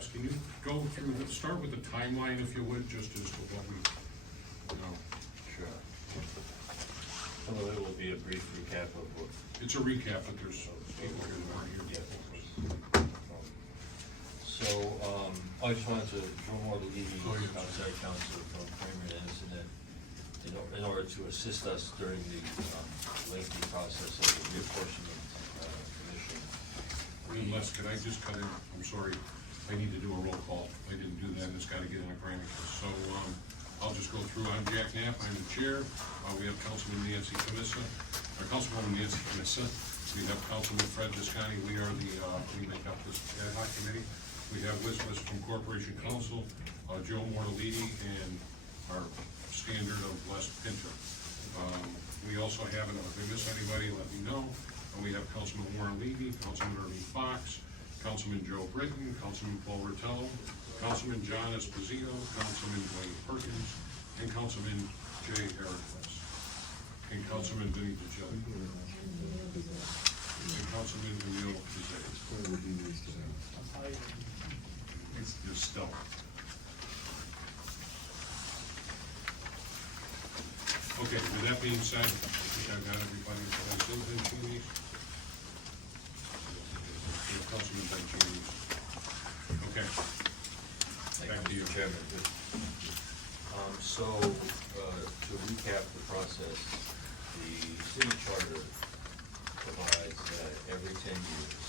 Les, can you go through, start with the timeline, if you would, just as to what we, Sure. Some of it will be a brief recap of what. it's a recap, but there's people here that aren't here yet. So, I just wanted to draw more of the leading Oh, yeah. outside counsel from Kramer and Anderson in order to assist us during the lengthy process of the reapportionment commission. And Les, could I just cut in, I'm sorry, I need to do a roll call, I didn't do that, and it's gotta get in agreement. So, I'll just go through, I'm Jack Knapp, I'm the chair, we have Councilman Nancy Camissa, or Councilwoman Nancy Camissa, we have Councilman Fred Visconti, we are the, we make up this ad hoc committee. We have Liz from Corporation Counsel, Joe Mortalidi, and our standard of Les Pinto. We also have, and if I miss anybody, let me know. And we have Councilman Warren Levy, Councilman Irving Fox, Councilman Joe Britton, Councilman Paul Rottello, Councilman John Esposito, Councilman Dwayne Perkins, and Councilman Jay Heracles, and Councilman Vinnie DeGill, and Councilman Emil Pizzay. It's just stellar. Okay, with that being said, I think I've got everybody that has been Benchini's. Councilman Benchini's. Okay. Back to you, Chairman. To recap the process, the city charter provides that every 10 years,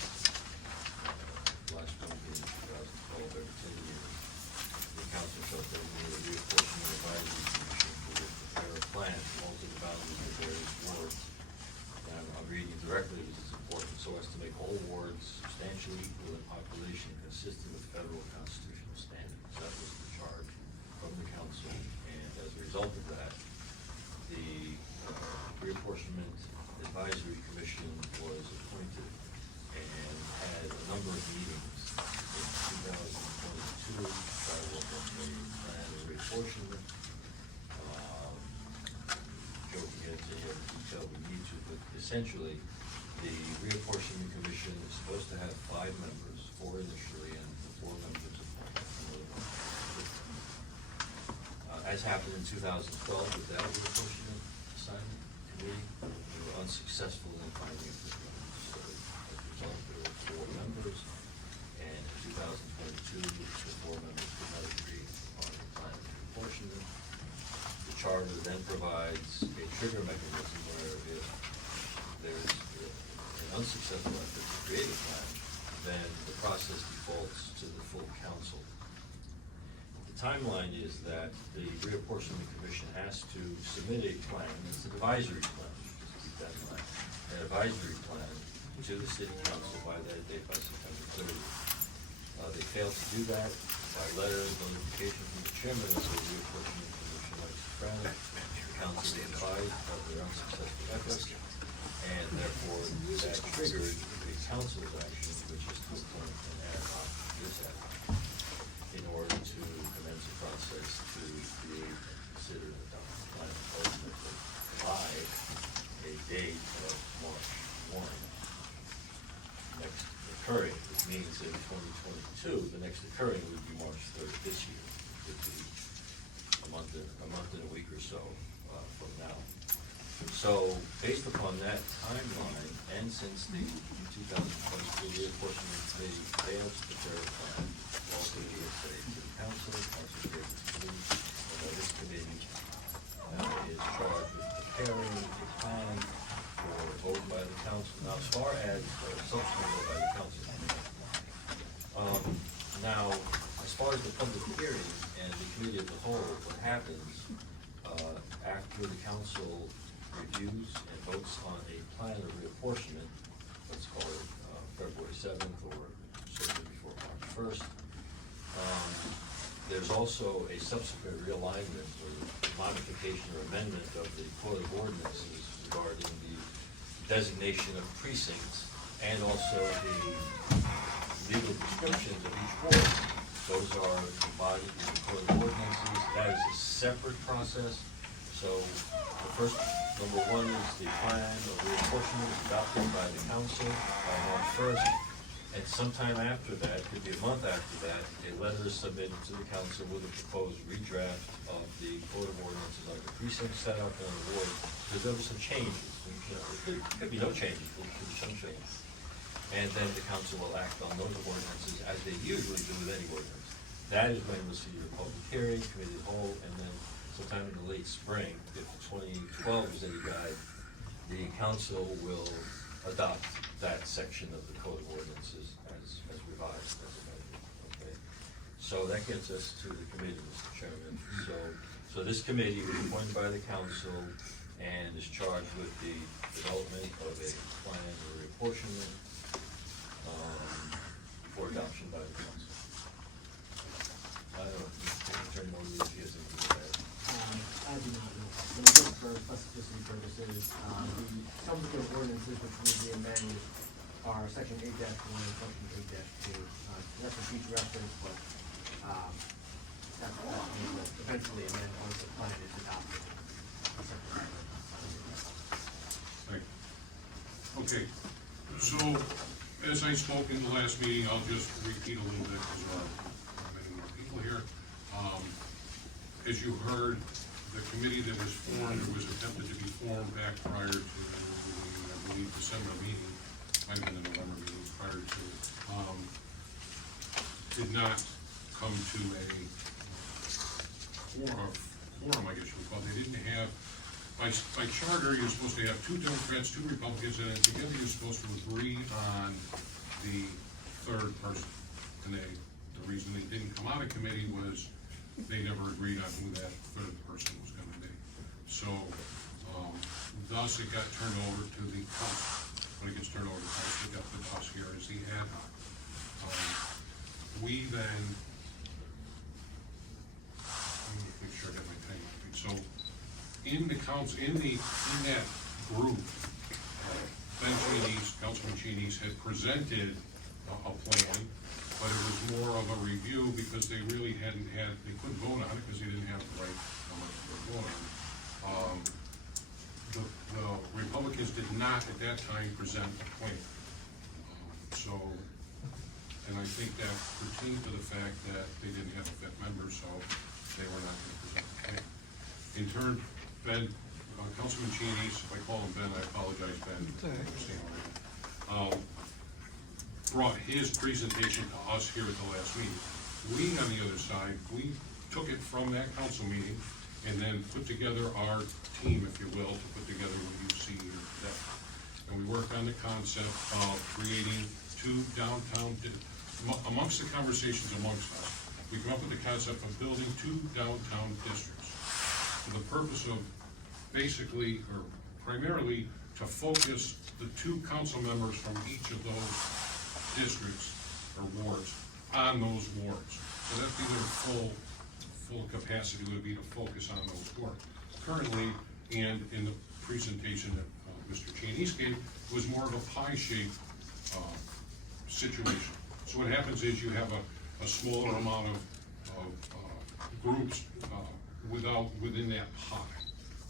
last one being 2012, every 10 years, the council shall designate a reapportionment advisory commission who will prepare a plan to alter the boundaries of various wards. And I'm reading directly because it's important, so as to make all wards substantially equal in population consistent with federal constitutional standards. That was the charge from the council, and as a result of that, the reapportionment advisory commission was appointed and had a number of meetings in 2022, try to work on the plan of reapportionment. Joe can get into any detail we need to, but essentially, the reapportionment commission is supposed to have 5 members, 4 initially, and 4 members appointed. As happened in 2012 with that reapportionment assignment committee, we were unsuccessful in finding a fifth member. So as a result, there were 4 members, and in 2022, the 4 members could not agree on the plan of reapportionment. The charter then provides a trigger mechanism where if there's an unsuccessful effort to create a plan, then the process defaults to the full council. The timeline is that the reapportionment commission has to submit a plan, it's an advisory plan, just keep that in mind, an advisory plan to the city council by that date, by September 30th. They failed to do that by letter of notification from the chairman of the reapportionment commission, Mike Soprano. The council advised of their unsuccessful efforts, and therefore that triggered a council's action, which is to appoint an ad hoc, this ad hoc, in order to commence a process to create and consider and adopt a plan ultimately by a date of March 1. Next occurring, which means in 2022, the next occurring would be March 3rd this year, would be a month and a week or so from now. So based upon that timeline, and since the 2022 reapportionment committee failed to prepare a plan, also the USA to the council, council gave it to me, and this committee is charged with preparing a plan for vote by the council. Now, as far as subsequent vote by the council, now, as far as the public hearing and the committee as a whole, what happens after the council reviews and votes on a plan of reapportionment, let's call it February 7th or certainly before March 1st, there's also a subsequent realignment or modification or amendment of the Code of Ordinances regarding the designation of precincts and also the legal descriptions of each ward. Those are embodied in the Code of Ordinances. That is a separate process. So the first, number 1 is the plan of reapportionment adopted by the council on March 1st. And sometime after that, could be a month after that, a letter is submitted to the council with a proposed redraft of the code of ordinances on the precinct setup and the ward, because there were some changes. You know, it could be no changes, but it could be some changes. And then the council will act on those ordinances as they usually do with any ordinance. That is when we'll see your public hearing, committee of the whole, and then sometime in the late spring, if 2012 is any guide, the council will adopt that section of the code of ordinances as revised, as amended, okay? So that gets us to the committee, Mr. Chairman. So this committee was appointed by the council and is charged with the development of a plan or reapportionment for adoption by the council. I don't know, Attorney Mosley, if he has anything to add. I do not know. When it comes for specificity purposes, the substantive ordinances which will be amended are section 8-1 and section 8-2. That's a future reference, but that's what we will eventually amend once the plan is adopted. Thank you. Okay, so as I spoke in the last meeting, I'll just repeat a little bit because there are many more people here. As you heard, the committee that was formed, or was attempted to be formed back prior to the, I believe, December meeting, might have been the November meeting prior to, did not come to a quorum, I guess you would call it. They didn't have, by charter, you're supposed to have 2 Democrats, 2 Republicans, and then together you're supposed to agree on the third person. And the reason they didn't come out of committee was they never agreed on who that third person was gonna be. So, thus it got turned over to the council. When it gets turned over to the council, it got put to us here as the ad hoc. We then, let me make sure I got my time right. So, in the council, in that group, Ben Cheney's, Councilman Cheney's had presented a plan, but it was more of a review because they really they couldn't vote on it because they didn't have the right amount to vote on it. The Republicans did not at that time present a plan. And I think that pertained to the fact that they didn't have a fit member, so they were not gonna present a plan. In turn, Ben, Councilman Cheney's, if I call him Ben, I apologize, Ben. Brought his presentation to us here at the last meeting. We, on the other side, we took it from that council meeting and then put together our team, if you will, to put together what you see here today. And we worked on the concept of creating 2 downtown, amongst the conversations amongst us, we come up with the concept of building 2 downtown districts for the purpose of basically, or primarily, to focus the 2 council members from each of those districts or wards on those wards. So that'd be their full capacity would be to focus on those wards. Currently, and in the presentation that Mr. Cheney's gave, was more of a pie-shaped situation. So what happens is you have a smaller amount of groups within that pie.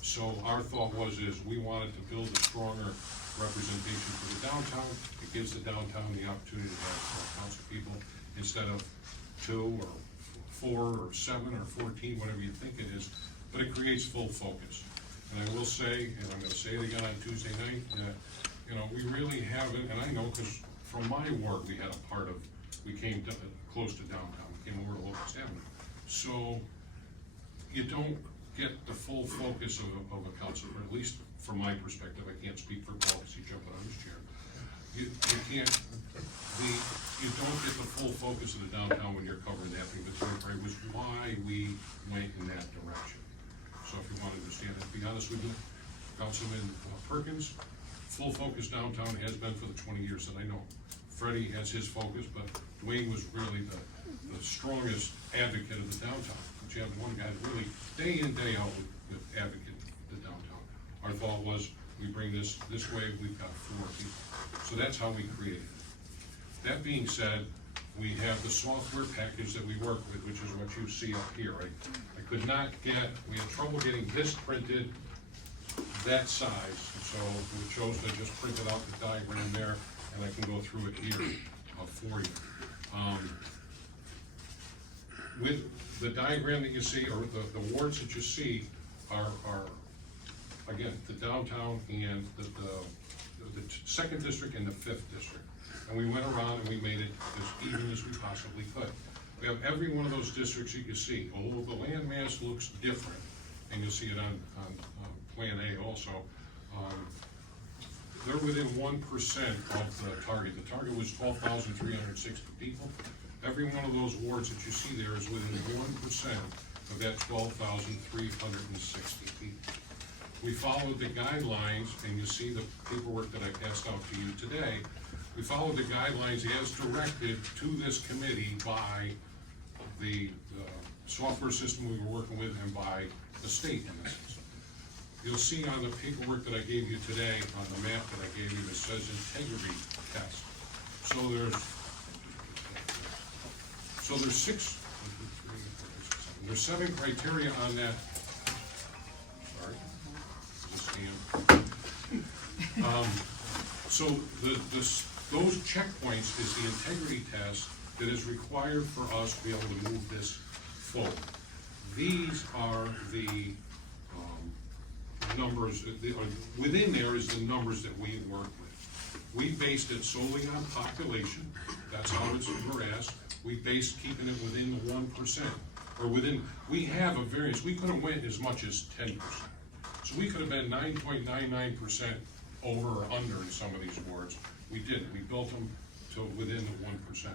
So our thought was we wanted to build a stronger representation for the downtown. It gives the downtown the opportunity to have more council people instead of 2 or 4 or 7 or 14, whatever you think it is, but it creates full focus. And I will say, and I'm gonna say it again on Tuesday night, that, we really haven't, and I know because from my ward, we came close to downtown, we came over to Locust Avenue. So you don't get the full focus of a council, or at least from my perspective. I can't speak for Paul because he jumped on his chair. You don't get the full focus of the downtown when you're covering that thing, but it was why we went in that direction. So if you want to understand that, to be honest with you, Councilman Perkins, full focus downtown has been for the 20 years that I know. Freddie has his focus, but Wayne was really the strongest advocate of the downtown. But you have one guy that really, day in, day out, with advocate the downtown. Our thought was, we bring this way, we've got 4 people. So that's how we created it. That being said, we have the software package that we work with, which is what you see up here. I could not we had trouble getting this printed that size, so we chose to just print it out the diagram there, and I can go through it here. for you. With the diagram that you see, or the wards that you see are again, the downtown and the second district and the fifth district. And we went around and we made it as even as we possibly could. We have every one of those districts you can see, although the land mass looks different, and you'll see it on Plan A also. They're within 1% of the target. The target was 12,360 people. Every one of those wards that you see there is within 1% of that 12,360 people. We followed the guidelines, and you see the paperwork that I passed out to you today. We followed the guidelines as directed to this committee by the software system we were working with and by the state in essence. You'll see on the paperwork that I gave you today, on the map that I gave you, it says integrity test. So there's six, 1, 2, 3, 4, 5, 6, 7. There's 7 criteria on that. Sorry, just so those checkpoints is the integrity test that is required for us to be able to move this forward. These are the numbers, within there is the numbers that we work with. We based it solely on population. That's how it's harassed. We based keeping it within the 1%, or within, we have a variance. We could have went as much as 10%. So we could have been 9.99% over or under in some of these wards. We didn't. We built them to within the 1%.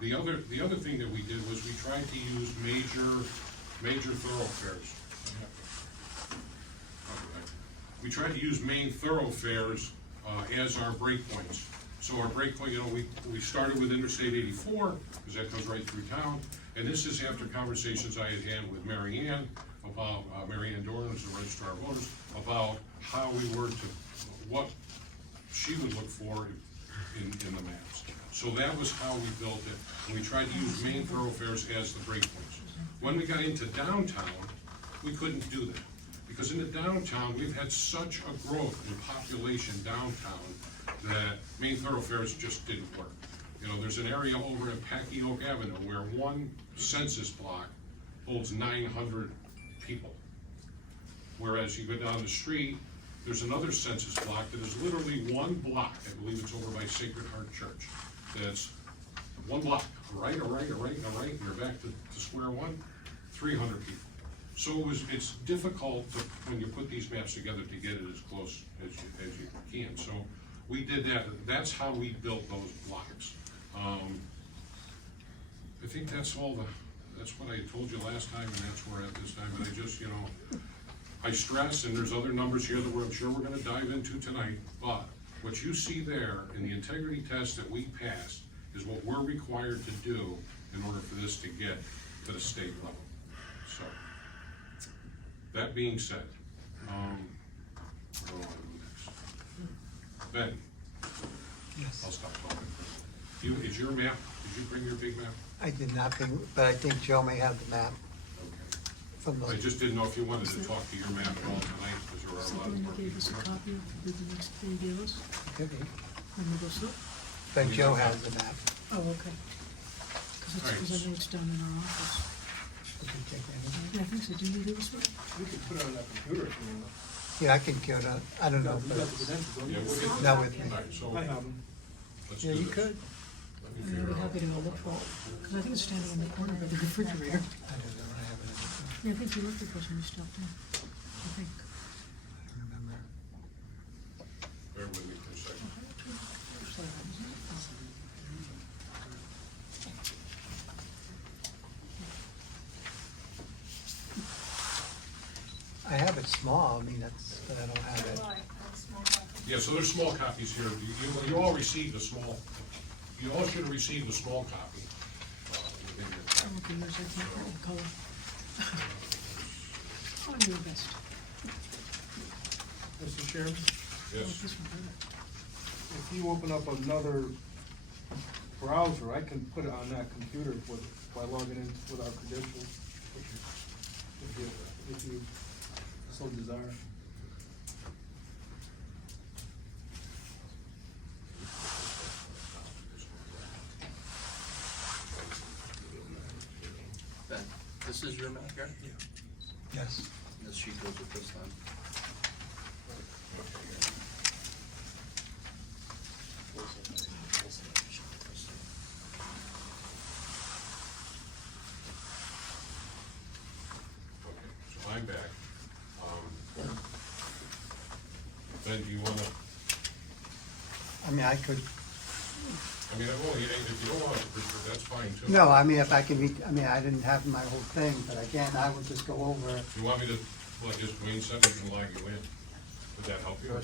The other thing that we did was we tried to use major thoroughfares. We tried to use main thoroughfares as our breakpoints. So our breakpoint, we started with Interstate 84, because that goes right through town. And this is after conversations I had with Mary Ann about, Mary Ann Doran, who's the registrar of voters, about how we were to, what she would look for in the maps. So that was how we built it. And we tried to use main thoroughfares as the breakpoints. When we got into downtown, we couldn't do that. Because in the downtown, we've had such a growth in population downtown that main thoroughfares just didn't work. There's an area over at Packy Oak Avenue where one census block holds 900 people. Whereas you go down the street, there's another census block that is literally one block. I believe it's over by Sacred Heart Church. That's one block, a right, and you're back to square one, 300 people. So it's difficult to, when you put these maps together, to get it as close as you can. So we did that. That's how we built those blocks. I think that's what I told you last time, and that's where at this time. And I just, I stress, and there's other numbers here that I'm sure we're going to dive into tonight. But what you see there in the integrity test that we passed is what we're required to do in order for this to get to the state level. So. That being said, what do I want to do next? Ben? Yes. I'll stop talking. Is your map, did you bring your big map? I did not bring, but I think Joe may have the map Okay. from the. I just didn't know if you wanted to talk to your map at all tonight, because there are a lot Something of you work. gave us a copy of the next thing you gave us, Could be. when we go through? But Joe has the map. Oh, okay. Because I know it's down in our office. We can take that in. Yeah, I think so. Do you need this one? We could put it on that computer if you want. Yeah, I can go down, I don't know, You but got the credentials, don't Yeah, you? we'll get. not with me. All right, so I have them. let's Yeah, do you this. could. Let me I'd figure be out. happy to go look for it, because I think it's standing in the corner by the refrigerator. I don't know, I have it. Yeah, I think you looked at this when you stopped in, I think. I don't remember. Bear with me for a second. I have it small, I mean, that's, but I don't have it. Yeah, so there's small copies here. You all received a small, you all should have received a small copy. Within your packet. I'm looking, yours, I can't find the color. Oh, I'm your best. Mr. Chairman, Oh, Yes. this one better. if you open up another browser, I can put it on that computer by logging in with our credentials. If you so desire. This is your map here? Yes. This sheet goes with this one. Okay, so I'm back. Ben, do you wanna, I mean, I could, I mean, I've only, if you don't want to, that's fine too. no, I mean, if I can read, I mean, I didn't have my whole thing, but again, I would just go over. You want me to, like, just Wayne sentence and log you in? Would that help you?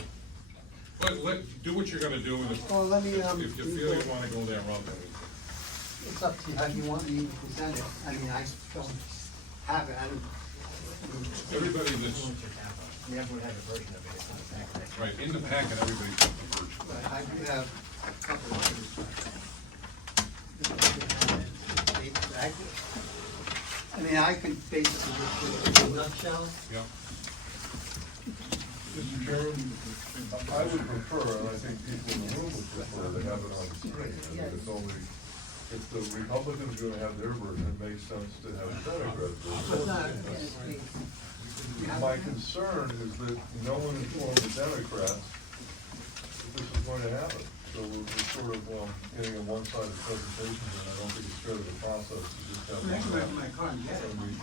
Do what you're gonna do, and Well, let me, if you feel you wanna go that route, then we can. It's up to you, how you want me to present it. I mean, I don't have it, I don't. Everybody that's, We have to have a version of it, it's not a packet. right, in the packet, everybody's got the version. But I do have a couple of things. I mean, I could basically just do it in a nutshell. Yep. Mr. Chairman, I would prefer, and I think people in the room would prefer, to have it on the screen. I mean, it's only, if the Republicans are gonna have their version, it makes sense to have a Democrat It's not, version. My concern is that no one informed the Democrats that this is going to happen. So we're sort of, getting a one-sided presentation, and I don't think it's fair to the process to just have one map. And we-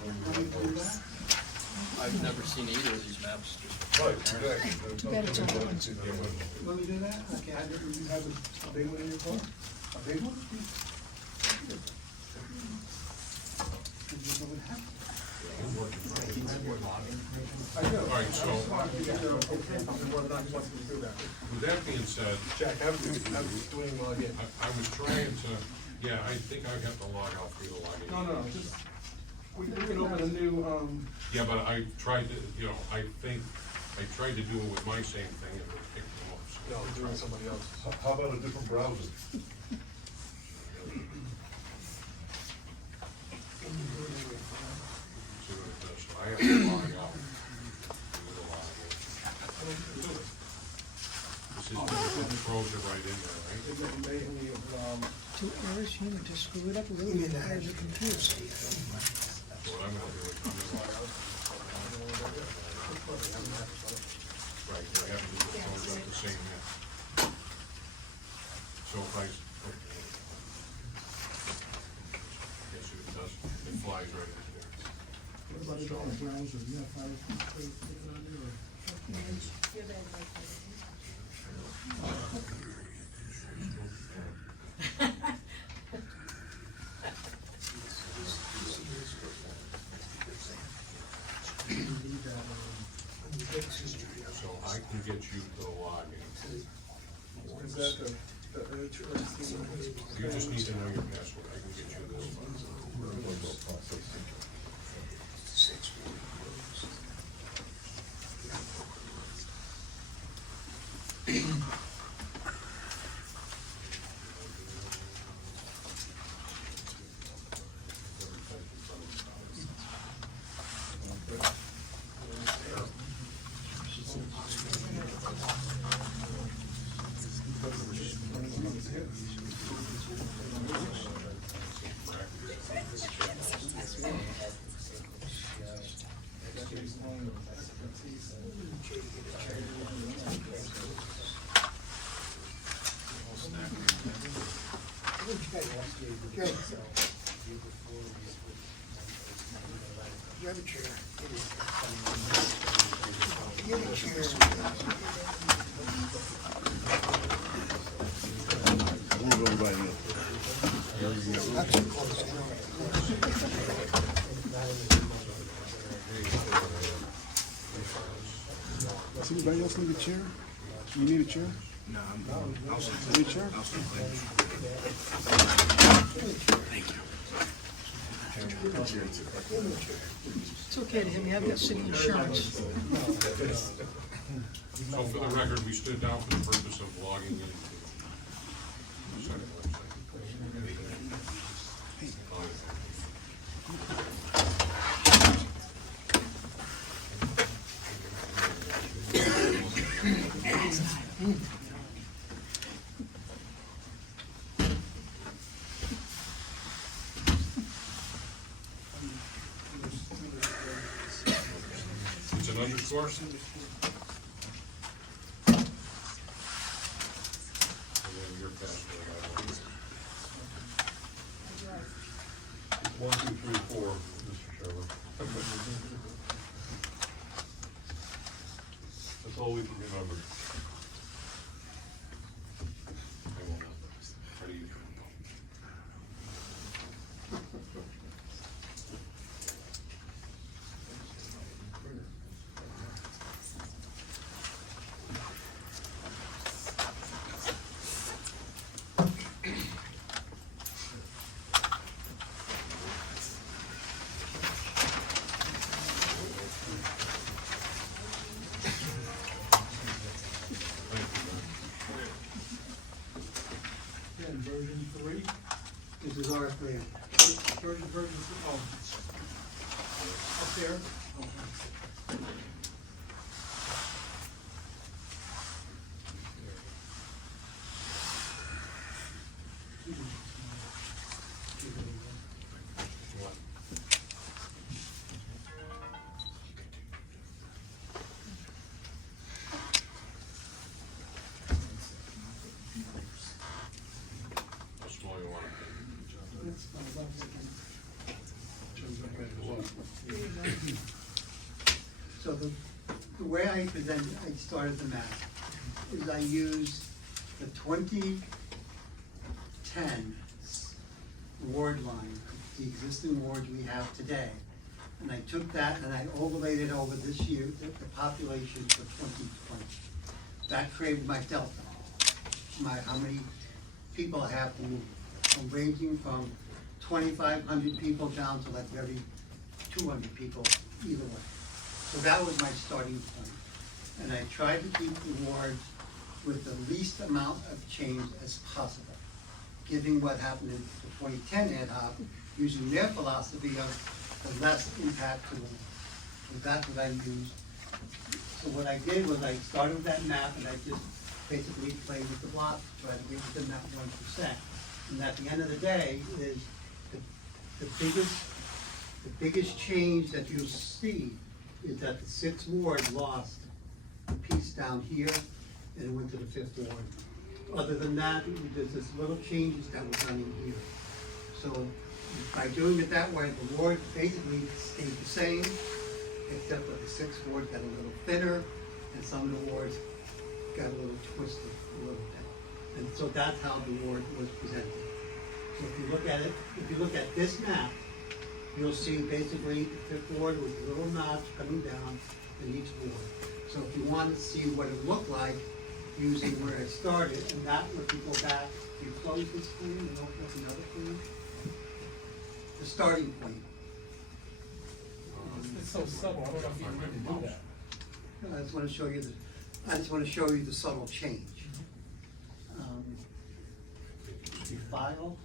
I've never seen either of these maps. Right, exactly. There's Too bad it's nothing all about one. it in there with- Let me do that? Okay, I didn't, you have a big one in your car? A big one? Did you know what happened? I know. All right, so- Whether or not he wants me to do that. With that being said, Jack, have you doing log in? I was trying to, yeah, I think I got the log out for you to log in. No, just, we can open a new, Yeah, but I tried to, I think, I tried to do it with my same thing, and it picked them up. so- no, doing somebody else. How about a different browser? See what it does. So I have to log out. Do the log in. Do it. This is, throws it right in there, right? It may only have, Two errors, you would just screw it up a little bit higher the computer. So what I'm gonna do is, I'm gonna log out. Right, you have to do the throws up the same net. So if I, yes, it does, it flies right in there. what about it on the browser? You have file, put it on there, or? So I can get you to log in. Is that the HRC? You just need to know your password, I can get you this one. Does anybody else need a chair? You need a chair? No, Need a chair? It's okay to him, you have got city insurance. So for the record, we stood down for the purpose of logging in. underscore. And then your password, I don't know. 1, 2, 3, 4, Mr. Chairman. That's all we can remember. I will not. Ready, you go. And version 3, This is our plan. version, oh. Up there. How small you want it? That's fine, as long as I can- So the way I present, I started the map, is I used the 2010 ward line, the existing wards we have today. And I took that and I overlaid it over this year, the population for 2020. That created my delta, how many people I have to move, from ranging from 2,500 people down to like every 200 people either way. So that was my starting point. And I tried to keep the wards with the least amount of change as possible, given what happened in the 2010 ad hoc, using their philosophy of the less impact to the wards. So that's what I used. So what I did was I started with that map and I just basically played with the blocks, try to get within that 1%. And at the end of the day is the biggest change that you'll see is that the 6th ward lost a piece down here and it went to the 5th ward. Other than that, there's just little changes that were done in here. So by doing it that way, the ward basically stayed the same, except for the 6th ward got a little thinner and some of the wards got a little twisted a little bit. And so that's how the ward was presented. So if you look at it, if you look at this map, you'll see basically the 5th ward with a little notch coming down in each ward. So if you want to see what it looked like using where it started, and that, if you go back, you close this screen and open up another screen, the starting point. It's so subtle, I don't know if you need to do that. I just want to show you the subtle change. The file,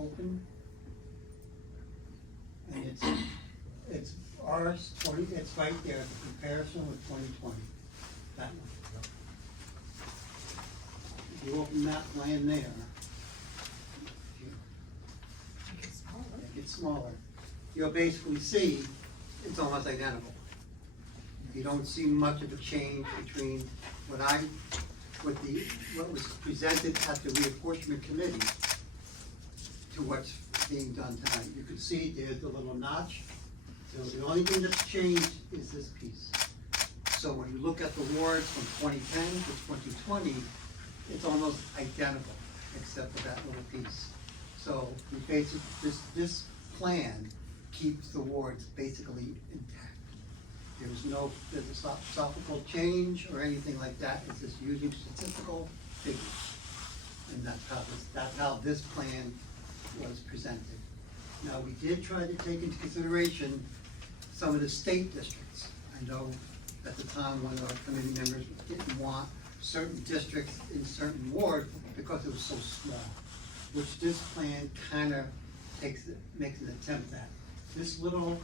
open, and it's ours 20, it's right there, the comparison with 2020, that one. If you open that line there, it gets smaller. You'll basically see it's almost identical. You don't see much of a change between what was presented at the reapportionment committee to what's being done tonight. You can see there's a little notch. So the only thing that's changed is this piece. So when you look at the wards from 2010 to 2020, it's almost identical, except for that little piece. So we basically, this plan keeps the wards basically intact. There's no philosophical change or anything like that. It's just using statistical figures. And that's how this plan was presented. Now, we did try to take into consideration some of the state districts. I know at the time one of our committee members didn't want certain districts in certain wards because it was so small, which this plan kind of makes an attempt at. This little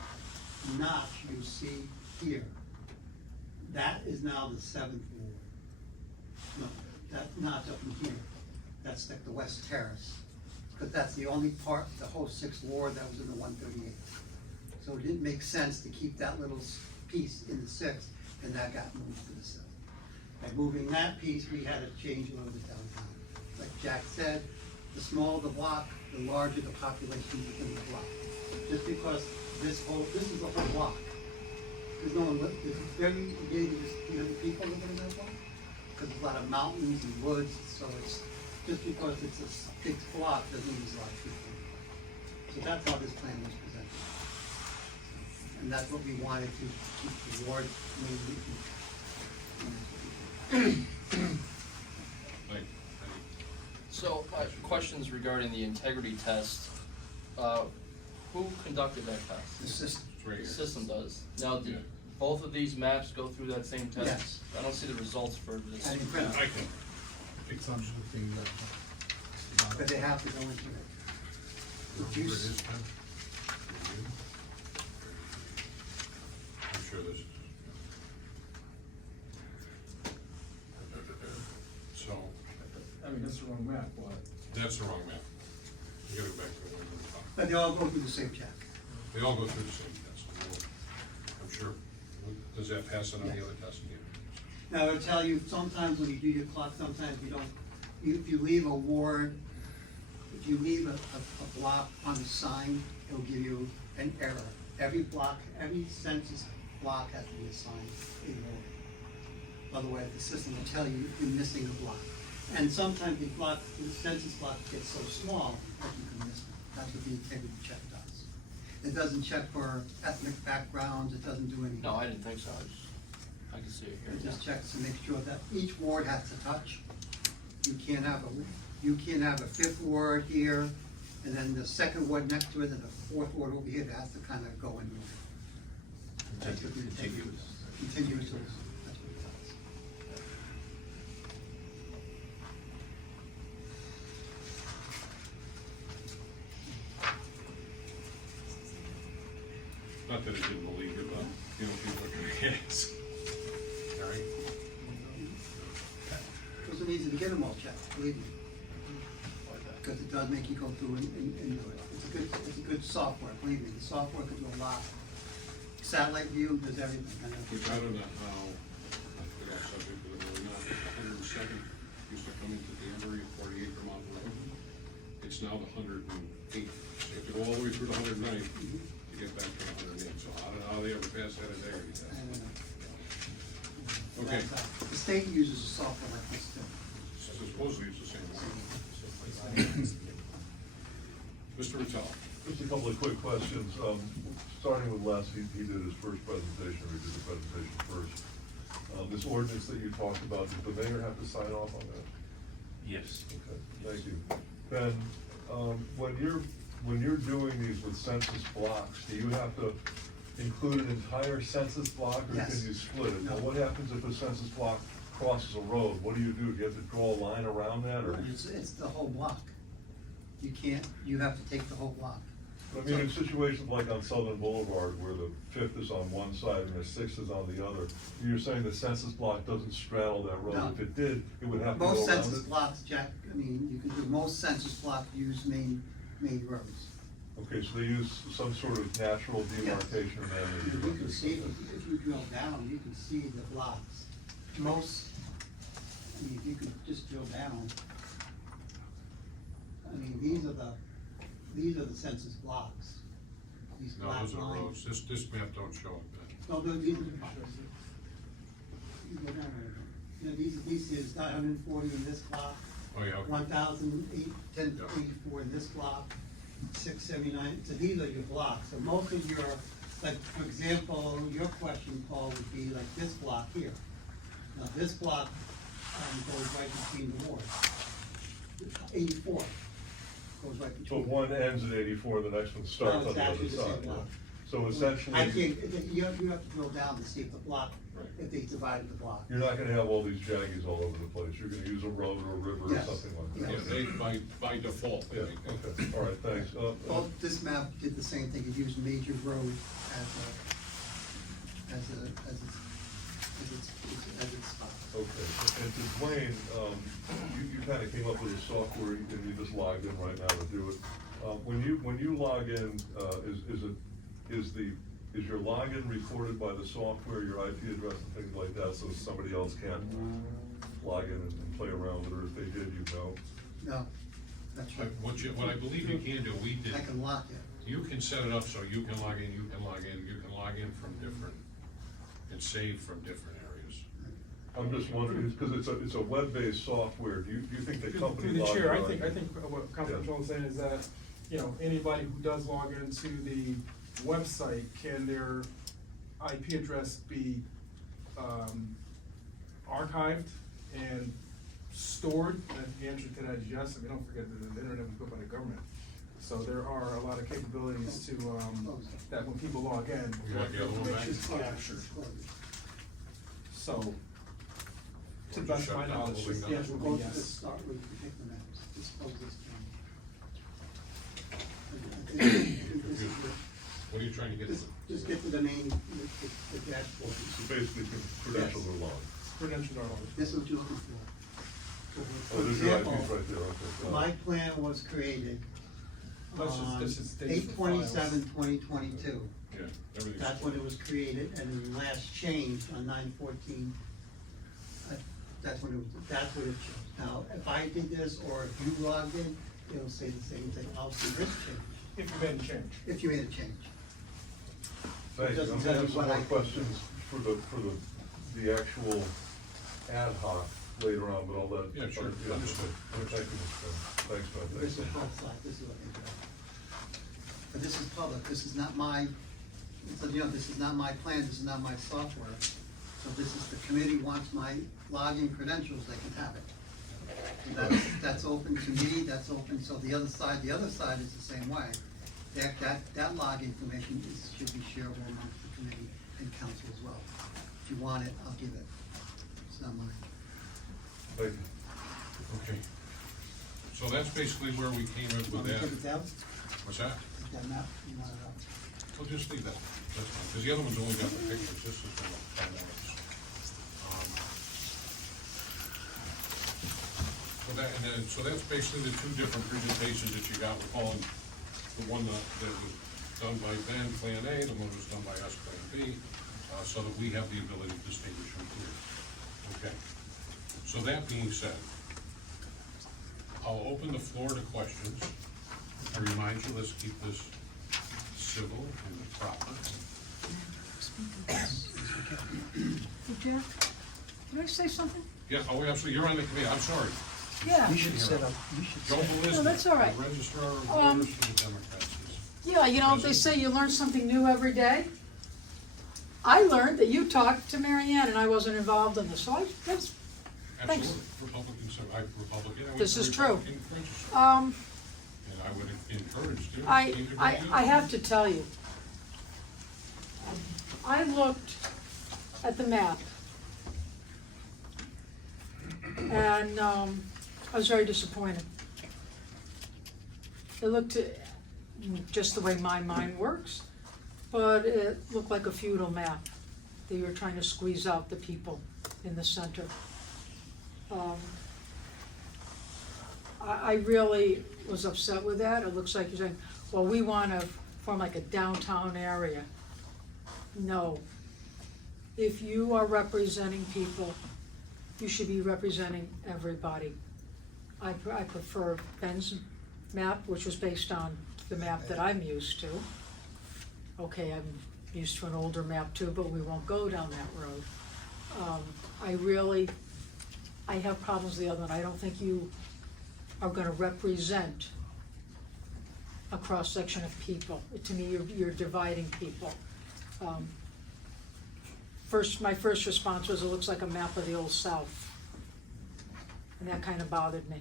notch you see here, that is now the 7th ward. No, that notch up in here, that's like the West Terrace, because that's the only part, the whole 6th ward that was in the 138. So it didn't make sense to keep that little piece in the sixth, and that got moved to the seventh. By moving that piece, we had to change a little bit downtown. Like Jack said, the smaller the block, the larger the population within the block. Just because this is a whole block. There's no one, it's very, maybe just 300 people living in that block. Because there's a lot of mountains and woods, so it's, just because it's a big block doesn't mean there's a lot of people. So that's how this plan was presented. And that's what we wanted to keep the ward mainly. Like, So, questions regarding the integrity test. Who conducted that test? The system. it's right The here. system does. Now, did Yeah. both of these maps go through that same test? Yes. I don't see the results for this. I didn't print I it, can, but they have to go into it. Where it is, Ken? I'm sure this is. So, I mean, that's the wrong map, but. that's the wrong map. You gotta go back to the one on the top. But they all go through the same check. They all go through the same test. I'm sure. Does that pass it on the Yes. other test? Yeah. Now, I'll tell you, sometimes when you do your clock, sometimes you don't, if you leave a ward, if you leave a block on the sign, it'll give you an error. Every block, every census block has to be assigned a ward. Otherwise, the system will tell you you're missing a block. And sometimes the block, the census block gets so small that you can miss it. That's what the integrity check does. It doesn't check for ethnic backgrounds, it doesn't do anything. No, I didn't think so. I can see it here. It just checks to make sure that each ward has to touch. You can't have a fifth ward here, and then the second ward next to it, and the fourth ward over here, that has to kind of go in. That's what the integrity- Contiguous, that's what it does. Not that I didn't believe you, but, you know, people are gonna get it. All right? It wasn't easy to get them all checked, believe me. Because it does make you go through and do it. It's a good software, believe me, the software can do a lot. Satellite view does everything. I know. Which I don't know how, I forgot subject, but really not, 102nd used to come into Danbury at 48 Vermont Road. It's now the 108th. So you have to go all the way through the 109th to get back to the 108th. So I don't know how they ever passed that integrity test. I don't know. Okay. The state uses a software like this too. So supposedly it's the same way. Mr. Rattel. Just a couple of quick questions. Starting with Les, he did his first presentation, or he did the presentation first. This ordinance that you talked about, does the mayor have to sign off on that? Yes. Okay, thank you. Ben, when you're doing these with census blocks, do you have to include an entire census block, or Yes. can you split it? No. Now, what happens if a census block crosses a road? What do? Do you have to draw a line around that, or? It's the whole block. You can't, you have to take the whole block. I mean, in situations like on Southern Boulevard, where the fifth is on one side and the sixth is on the other, you're saying the census block doesn't straddle that road? No. If it did, it would have to go around it? Most census blocks, Jack, I mean, you can do, most census blocks use main roads. Okay, so they use some sort of natural demarcation of You that. can see, if you drill down, you can see the blocks. Most, I mean, if you could just drill down. I mean, these are the census blocks. These No, black those are lines. roads. This map don't show it, Ben. No, these are the blocks. You go down there. You know, these is 940 in this block. Oh, yeah, okay. 1084 in this block, 679, so these are your blocks, so most of your, like, for example, your question, Paul, would be like this block here. Now, this block, goes right between the wards. 84 goes right So between. one ends at 84, the next one starts No, on it's the other actually the same side. block. So essentially, I can't, you have to drill down to see if the block, Right. if they divided the block. you're not gonna have all these jaggies all over the place. You're gonna use a road or a river or Yes. something like that. Yeah, they, by default, they Yeah, make that. okay, all right, thanks. Well, this map did the same thing, it used major road as its spot. Okay, and to Dwayne, you kinda came up with a software and you just logged in right now to do it. When you log in, is the is your login recorded by the software, your IP address and things like that, so somebody else can't log in and play around with it, or if they did, you'd know? No, that's right. What I believe you can do, we did, I can lock it. you can set it up so you can log in, you can log in from different, and save from different areas. I'm just wondering, because it's a web-based software, do you think the company? Through the chair, I logged think, on- I think what Councilman Yeah. Jones is saying is that, you know, anybody who does log into the website, can their IP address be, archived and stored? And the answer to that is yes. I mean, don't forget that the internet was built by the government. So there are a lot of capabilities to, that when people log in. You want the other one back? It's closed. captured. It's closed. So, to Or the just best of shut my down the knowledge, whole thing the down? answer We'll would be go to the yes. start with the particular maps, just close this down. I think this is the- What are you trying to get to? Just get to the main, the dashboard. So basically, credentials are logged. Credentials are logged. This is what you're looking for. Oh, For there's your IPs example, right there, okay. my plan was created This is dated for 8/27/2022. Yeah, everything's. That's when it was created, and then last changed on 9/14. That's when that's what it changed. Now, if I did this, or if you logged in, it'll say the same thing, I'll see this change, If you made a change. if you made a change. Thank you, doesn't I'm tell gonna you have some what more I- questions for the actual ad hoc later on, but I'll let. Yeah, sure. Understood. Thank you, thanks, Matt. This is both sides, this is what they do. But this is public, this is not my, so, you know, this is not my plan, this is not my software. So this is, the committee wants my login credentials, they can have it. And that's open to me, that's open, so the other side is the same way. That log information should be shareable amongst the committee and council as well. If you want it, I'll give it. It's not mine. Thank you. Okay. So that's basically where we came in with Want me to that. give it down? What's that? That map, you want it up? Well, just leave that, that's fine, because the other one's only got the pictures, this is the primaries. So that's basically the two different presentations that you got, we're calling the one that was done by Ben, Plan A, the one that was done by us, Plan B, so that we have the ability to distinguish them here. Okay, so that being said, I'll open the floor to questions. I remind you, let's keep this civil and proper. Hey, Jack, did I say something? Yeah, oh, absolutely, you're on the committee, I'm sorry. Yeah. set up, Joe Belisny, No, that's all right. the Registrar of Um, Voters for the Democrats. Yeah, you know, they say you learn something new every day. I learned that you talked to Mary Ann and I wasn't involved in this, so that's, thanks. Absolutely, Republican, so I, Republican. I was This a is true. Republican register. um, And I would encourage you. I have to tell you, I looked at the map, and, I was very disappointed. It looked, just the way my mind works, but it looked like a feudal map, that you were trying to squeeze out the people in the center. I really was upset with that. It looks like you're saying, well, we wanna form like a downtown area. No. If you are representing people, you should be representing everybody. I prefer Ben's map, which was based on the map that I'm used to. Okay, I'm used to an older map too, but we won't go down that road. I have problems with the other one. I don't think you are gonna represent a cross-section of people. To me, you're dividing people. My first response was, it looks like a map of the Old South. And that kind of bothered me.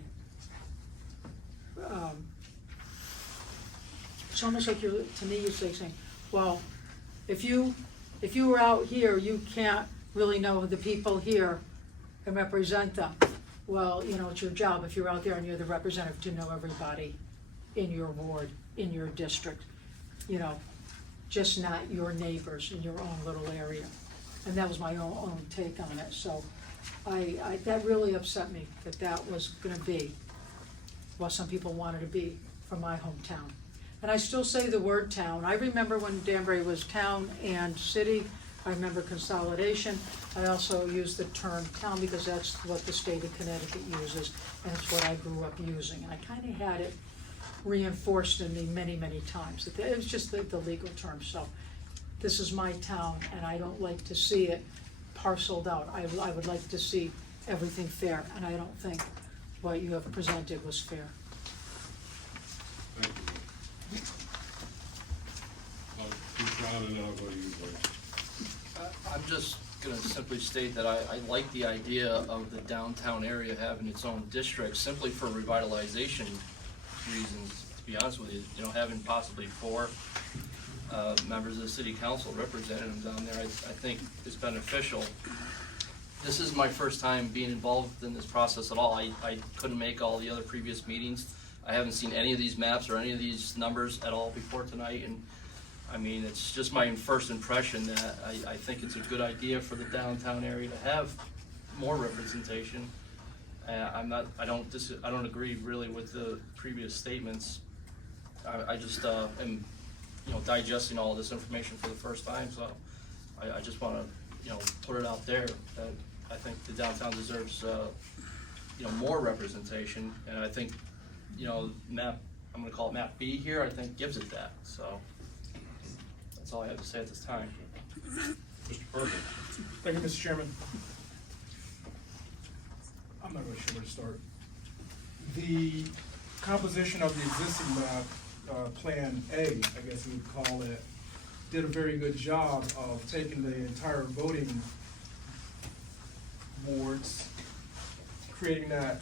It's almost like to me, you're saying, well, if you were out here, you can't really know the people here and represent them. Well, you know, it's your job, if you're out there and you're the representative, to know everybody in your ward, in your district, you know, just not your neighbors in your own little area. And that was my own take on it, so that really upset me, that was gonna be what some people wanted to be for my hometown. And I still say the word town. I remember when Danbury was town and city. I remember consolidation. I also use the term town because that's what the state of Connecticut uses, and it's what I grew up using. And I kinda had it reinforced in me many, many times. It was just the legal term, so this is my town, and I don't like to see it parceled out. I would like to see everything fair, and I don't think what you have presented was fair. Thank you. Keep rounding out what you like. I'm just gonna simply state that I like the idea of the downtown area having its own district simply for revitalization reasons, to be honest with you. You know, having possibly 4 members of the city council representing them down there, I think is beneficial. This is my first time being involved in this process at all. I couldn't make all the other previous meetings. I haven't seen any of these maps or any of these numbers at all before tonight, and I mean, it's just my first impression that I think it's a good idea for the downtown area to have more representation. I don't agree really with the previous statements. I just am, you know, digesting all of this information for the first time, so I just wanna, you know, put it out there that I think the downtown deserves, you know, more representation, and I think, you know, I'm gonna call it map B here, I think gives it that, so. That's all I have to say at this time. Mr. Perkins? Thank you, Mr. Chairman. I'm not really sure where to start. The composition of the existing map, Plan A, I guess we would call it, did a very good job of taking the entire voting wards, creating that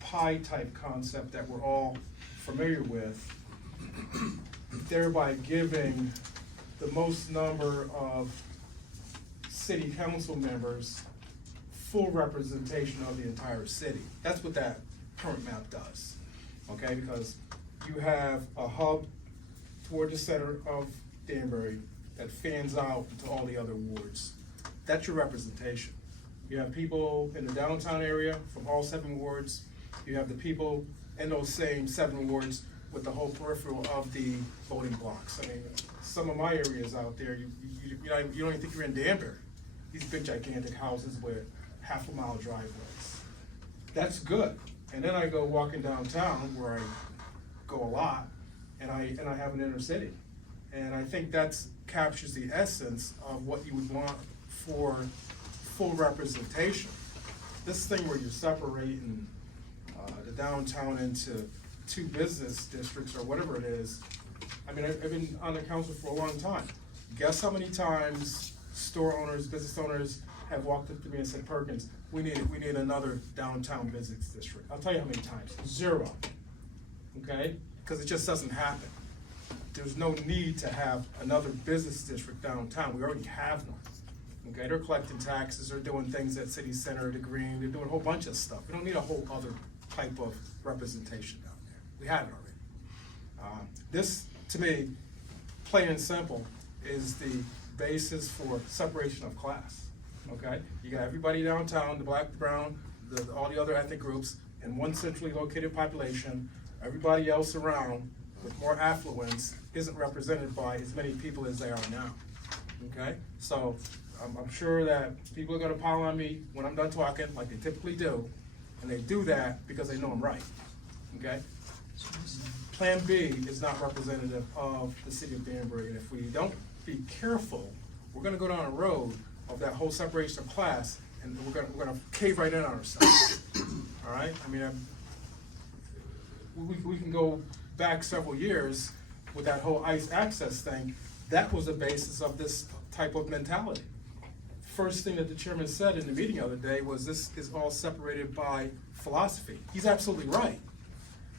pie-type concept that we're all familiar with, thereby giving the most number of city council members full representation of the entire city. That's what that current map does, okay? Because you have a hub toward the center of Danbury that fans out to all the other wards. That's your representation. You have people in the downtown area from all 7 wards. You have the people in those same 7 wards with the whole peripheral of the voting blocks. I mean, some of my areas out there, you don't even think you're in Danbury. These big gigantic houses with half-a-mile driveways. That's good. And then I go walking downtown where I go a lot, and I have an inner city. And I think that's captures the essence of what you would want for full representation. This thing where you're separating the downtown into 2 business districts or whatever it is. I mean, I've been on the council for a long time. Guess how many times store owners, business owners have walked up to me and said, Perkins, we need another downtown business district. I'll tell you how many times, 0, okay? Because it just doesn't happen. There's no need to have another business district downtown. We already have one, okay? They're collecting taxes, they're doing things at City Center, the Green, they're doing a whole bunch of stuff. We don't need a whole other type of representation down there. We have it already. This, to me, plain and simple, is the basis for separation of class, okay? You got everybody downtown, the black, the brown, all the other ethnic groups, in one centrally located population. Everybody else around with more affluence isn't represented by as many people as they are now, okay? So I'm sure that people are gonna pile on me when I'm done talking, like they typically do, and they do that because they know I'm right, okay? Plan B is not representative of the city of Danbury, and if we don't be careful, we're gonna go down a road of that whole separation of class, and we're gonna cave right in on ourselves, all right? I mean, we can go back several years with that whole ICE access thing. That was the basis of this type of mentality. First thing that the chairman said in the meeting the other day was this is all separated by philosophy. He's absolutely right.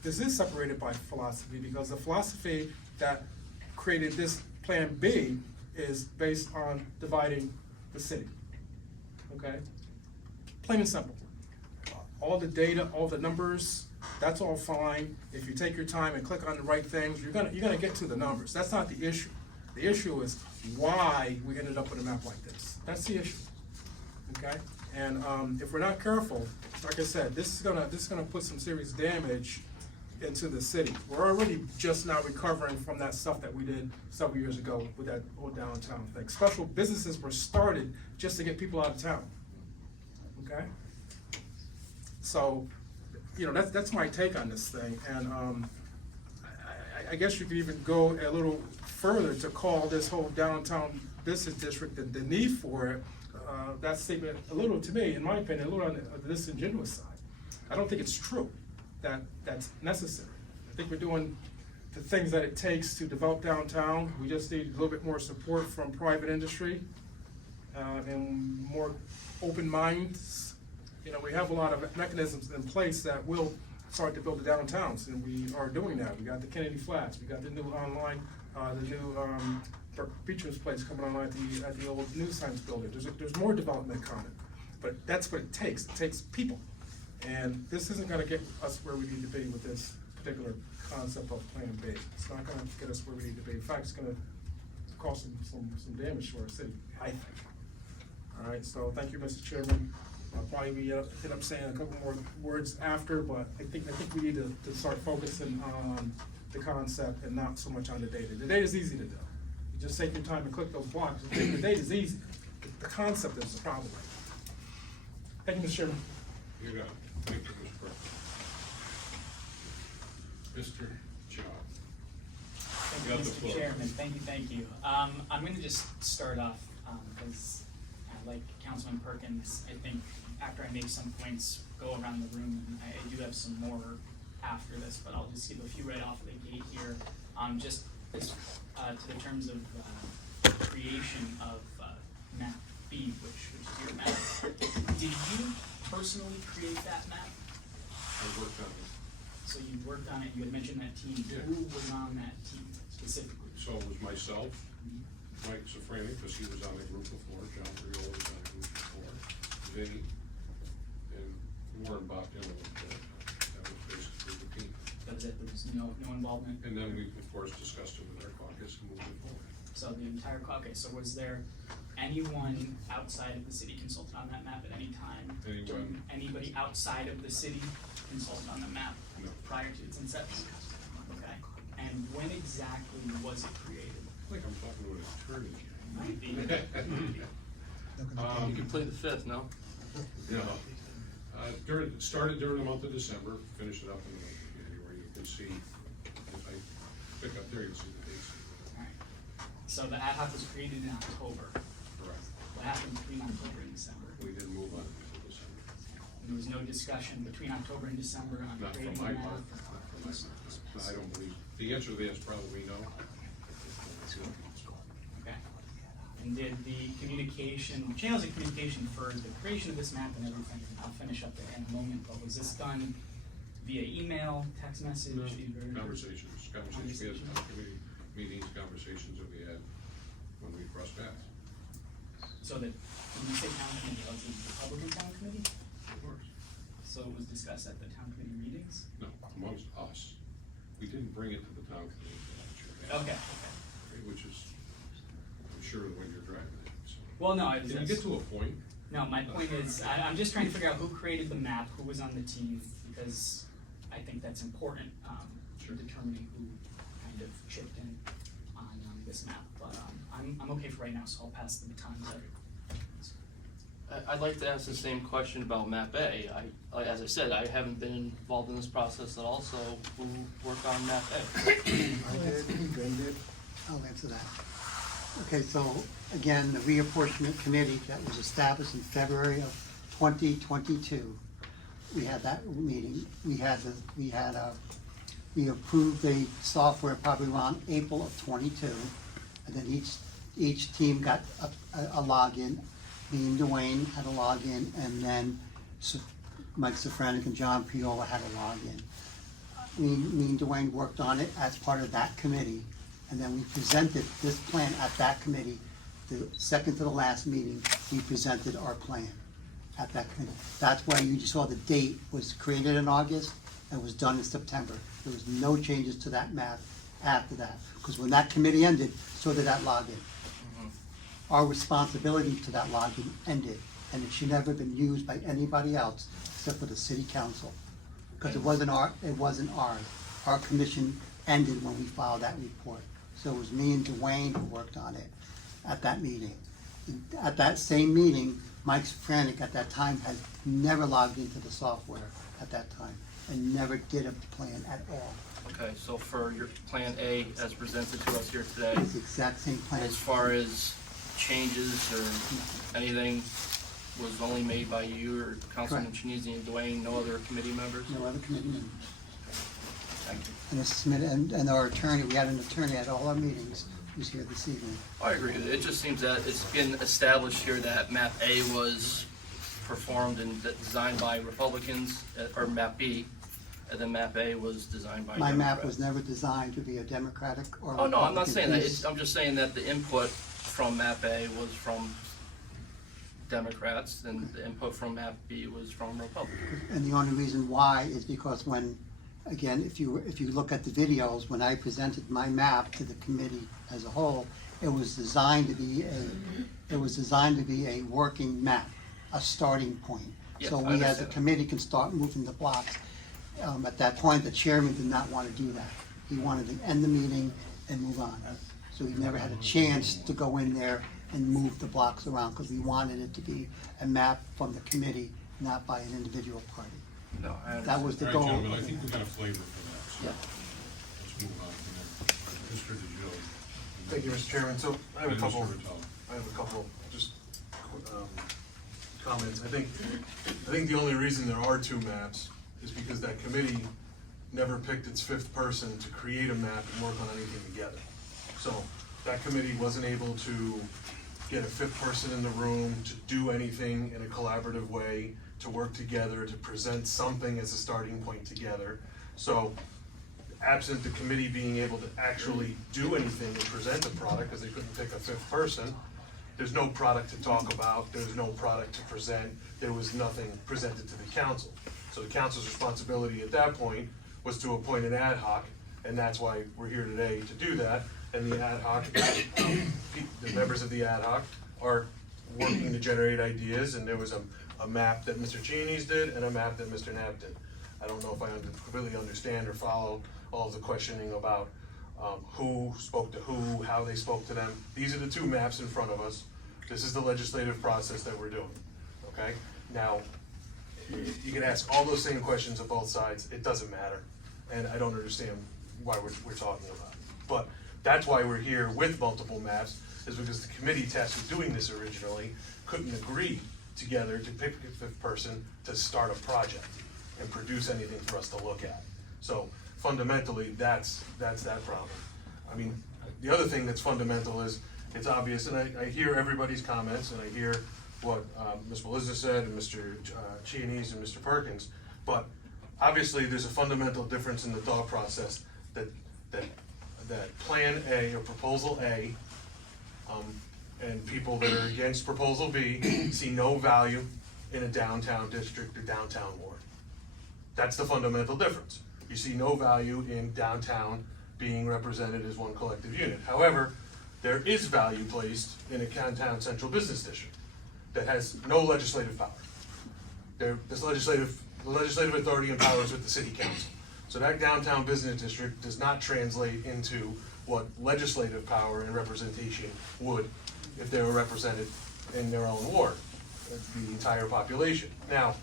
This is separated by philosophy because the philosophy that created this Plan B is based on dividing the city, okay? Plain and simple. All the data, all the numbers, that's all fine. If you take your time and click on the right things, you're gonna get to the numbers. That's not the issue. The issue is why we ended up with a map like this. That's the issue, okay? And if we're not careful, like I said, this is gonna put some serious damage into the city. We're already just now recovering from that stuff that we did several years ago with that old downtown thing. Special businesses were started just to get people out of town, okay? So, that's my take on this thing, and, I guess you could even go a little further to call this whole downtown business district and the need for it, that statement a little, to me, in my opinion, a little on the disingenuous side. I don't think it's true that that's necessary. I think we're doing the things that it takes to develop downtown. We just need a little bit more support from private industry, and more open minds. We have a lot of mechanisms in place that will start to build the downtowns, and we are doing that. We got the Kennedy Flats, we got the new online, the new Beacher's Place coming online at the old News Science building. There's more development coming, but that's what it takes. It takes people, and this isn't going to get us where we need to be with this particular concept of Plan B. It's not going to get us where we need to be. In fact, it's going to cause some damage to our city, I think. All right, so thank you, Mr. Chairman. I'll probably be end up saying a couple more words after, but I think we need to start focusing on the concept and not so much on the data. The data is easy to do. You just take your time and click those blocks. The data is easy. The concept is the problem. Thank you, Mr. Chairman. You got it. Thank you, Mr. Mr. Chow. Thank You you, got the Mr. floor. Chairman, thank you. I'm going to just start off, because like Councilman Perkins, I think after I make some points, go around the room, and I do have some more after this, but I'll just give a few right off the gate here. Just to the terms of creation of map B, which is your map. Did you personally create that map? I worked on it. So you worked on it, you had mentioned that team. Yeah. Who was on that team specifically? So it was myself, Mike Sofranic, because he was on the group before, John Riola was on the group before, Vinny, and Warren Bob Dillon was there. That was basically the team. That was it, there was no involvement? And then we, of course, discussed it with our caucus and moved it forward. So the entire caucus, so was there anyone outside of the city consulted on that map at any time? Anyone. Anybody outside of the city consulted on the map? No. Prior to its inception? Okay, and when exactly was it created? I think I'm talking to an attorney. Might be. You can play the fifth, no? No. Started during the month of December, finished it up in the month of January. You can see, if I pick up there, you'll see the dates. Alright, so the ad hoc was created in October. Correct. What happened between October and December? We didn't move on it until December. There was no discussion between October and December on Not from creating my the map? part, not from my part. I don't believe, the answer to that is probably no. Okay. And did the communication, channels of communication for the creation of this map and everything, I'll finish up there in a moment, but was this done via email, text message? either? Conversations, we had town committee meetings, conversations that we had when we crossed paths. So that, when you say town committee, was it the Republican town committee? Of course. So it was discussed at the town committee meetings? No, amongst us. We didn't bring it to the town committee until after. Okay, okay. Which is, I'm sure when you're driving it, so. Well, no, I was. Can you get to a point? No, my point is, I'm just trying to figure out who created the map, who was on the team, because I think that's important, Sure. determining who kind of chipped in on this map. But I'm okay for right now, so I'll pass the baton to. I'd like to ask the same question about map A. As I said, I haven't been involved in this process at all, so who worked on map A? I did, Ben did. I'll answer that. Okay, so again, the reapportionment committee that was established in February of 2022, we had that meeting. We approved the software probably around April of 22, and then each team got a login. Me and Dwayne had a login, and then Mike Sofranic and John Piola had a login. Me and Dwayne worked on it as part of that committee, and then we presented this plan at that committee. The second to the last meeting, we presented our plan at that committee. That's why you saw the date was created in August and was done in September. There was no changes to that map after that, because when that committee ended, so did that login. Our responsibility to that login ended, and it should never have been used by anybody else except for the city council, because it wasn't ours. our commission ended when we filed that report. So it was me and Dwayne who worked on it at that meeting. At that same meeting, Mike Franek at that time had never logged into the software at that time and never did a plan at all. Okay, so for your Plan A as presented to us here today, It's the exact same plan. as far as changes or anything was only made by you or Councilman Correct. Chinese and Dwayne, no other committee members? No other committee members. Thank you. And it's submitted, and our attorney, we had an attorney at all our meetings, who's here this evening. I agree. It just seems that it's been established here that map A was performed and designed by Republicans, or map B, and then map A was designed by My map was Democrats. never designed to be a Democratic or Oh, no, I'm not Republican saying that. piece. I'm just saying that the input from map A was from Democrats, and the input from map B was from Republicans. And the only reason why is because when, again, if you look at the videos, when I presented my map to the committee as a whole, it was designed to be a working map, a starting point. Yes, So I we as a understand. committee can start moving the blocks. At that point, the chairman did not want to do that. He wanted to end the meeting and move on. So he never had a chance to go in there and move the blocks around, because we wanted it to be a map from the committee, not by an individual party. No, I understand. That was the All goal. right, gentlemen, I think we got a flavor for that, so Yeah. let's move on from there. Mr. DeJoe. Thank you, Mr. Chairman. So I have a And couple, Mr. Vitale. just comments. I think the only reason there are two maps is because that committee never picked its fifth person to create a map and work on anything together. So that committee wasn't able to get a fifth person in the room to do anything in a collaborative way, to work together, to present something as a starting point together. So absent the committee being able to actually do anything and present a product, because they couldn't pick a fifth person, there's no product to talk about, there's no product to present, there was nothing presented to the council. So the council's responsibility at that point was to appoint an ad hoc, and that's why we're here today to do that. And the ad hoc, the members of the ad hoc are working to generate ideas, and there was a map that Mr. Cheney's did and a map that Mr. Knapp did. I don't know if I completely understand or follow all of the questioning about who spoke to who, how they spoke to them. These are the two maps in front of us. This is the legislative process that we're doing, okay? Now, you can ask all those same questions of both sides, it doesn't matter. And I don't understand why we're talking about it. But that's why we're here with multiple maps, is because the committee tasked with doing this originally couldn't agree together to pick a fifth person to start a project and produce anything for us to look at. So fundamentally, that's that problem. I mean, the other thing that's fundamental is, it's obvious, and I hear everybody's comments, and I hear what Ms. Melissa said, and Mr. Cheney's and Mr. Perkins, but obviously, there's a fundamental difference in the thought process that Plan A, or Proposal A, and people that are against Proposal B see no value in a downtown district or downtown ward. That's the fundamental difference. You see no value in downtown being represented as one collective unit. However, there is value placed in a downtown central business district that has no legislative power. The legislative authority and power is with the city council. So that downtown business district does not translate into what legislative power and representation would if they were represented in their own ward, the entire population. Now,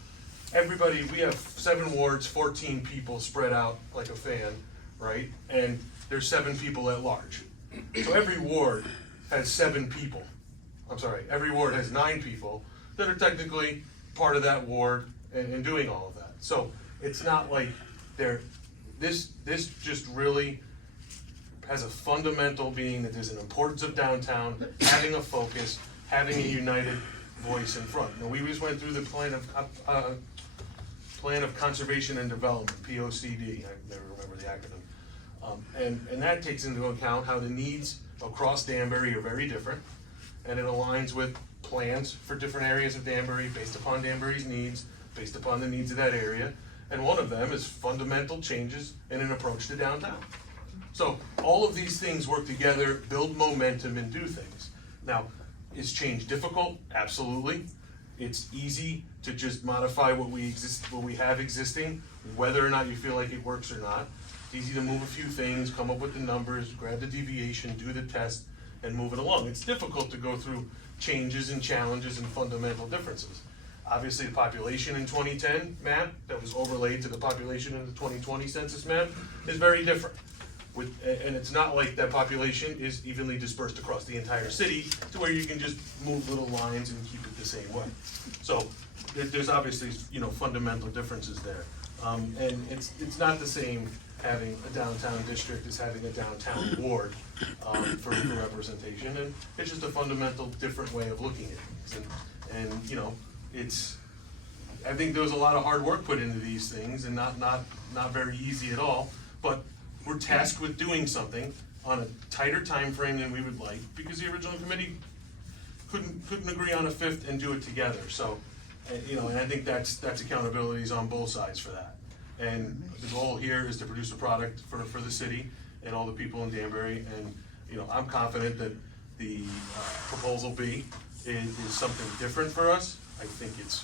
everybody, we have 7 wards, 14 people spread out like a fan, right? And there's 7 people at large. So every ward has 7 people. I'm sorry, every ward has 9 people that are technically part of that ward and doing all of that. So it's not like this just really has a fundamental being that there's an importance of downtown, having a focus, having a united voice in front. Now, we just went through the plan of conservation and development, POCD, I never remember the acronym. And that takes into account how the needs across Danbury are very different, and it aligns with plans for different areas of Danbury based upon Danbury's needs, based upon the needs of that area. And one of them is fundamental changes in an approach to downtown. So all of these things work together, build momentum, and do things. Now, is change difficult? Absolutely. It's easy to just modify what we have existing, whether or not you feel like it works or not. It's easy to move a few things, come up with the numbers, grab the deviation, do the test, and move it along. It's difficult to go through changes and challenges and fundamental differences. Obviously, the population in 2010 map that was overlaid to the population in the 2020 census map is very different. And it's not like that population is evenly dispersed across the entire city to where you can just move little lines and keep it the same way. So there's obviously, fundamental differences there. And it's not the same having a downtown district as having a downtown ward for representation. And it's just a fundamental different way of looking at things. And I think there was a lot of hard work put into these things and not very easy at all. But we're tasked with doing something on a tighter time frame than we would like, because the original committee couldn't agree on a fifth and do it together. So, and I think that's accountability is on both sides for that. And the goal here is to produce a product for the city and all the people in Danbury. And, I'm confident that the proposal B is something different for us. I think it's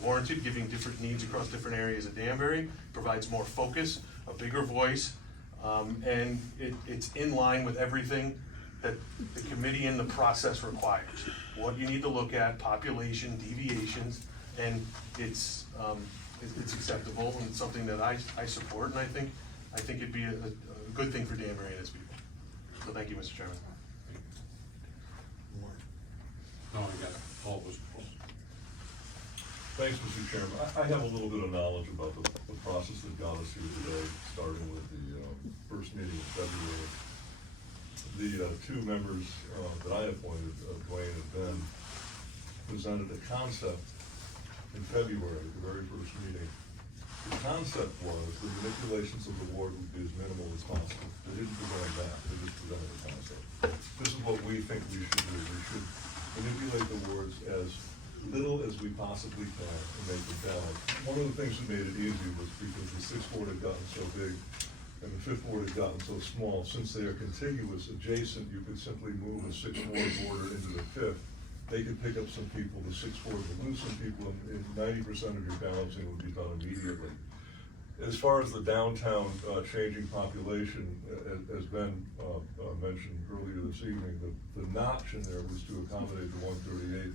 warranted, giving different needs across different areas of Danbury, provides more focus, a bigger voice. And it's in line with everything that the committee and the process requires. What you need to look at, population, deviations, and it's acceptable and it's something that I support, and I think it'd be a good thing for Danbury and its people. So thank you, Mr. Chairman. No, I got it. Paul was close. Thanks, Mr. Chairman. I have a little bit of knowledge about the process that got us here today, starting with the first meeting in February. The two members that I appointed, Dwayne and Ben, presented a concept in February, the very first meeting. The concept was the manipulations of the ward would be as minimal as possible. They didn't present a map, they just presented a concept. This is what we think we should do. We should manipulate the wards as little as we possibly can and make them balance. One of the things that made it easy was because the sixth ward had gotten so big and the fifth ward had gotten so small. Since they are contiguous, adjacent, you could simply move a sixth ward border into the fifth. They could pick up some people, the sixth ward would lose some people, and 90% of your balancing would be done immediately. As far as the downtown changing population, as Ben mentioned earlier this evening, the notch in there was to accommodate the 138.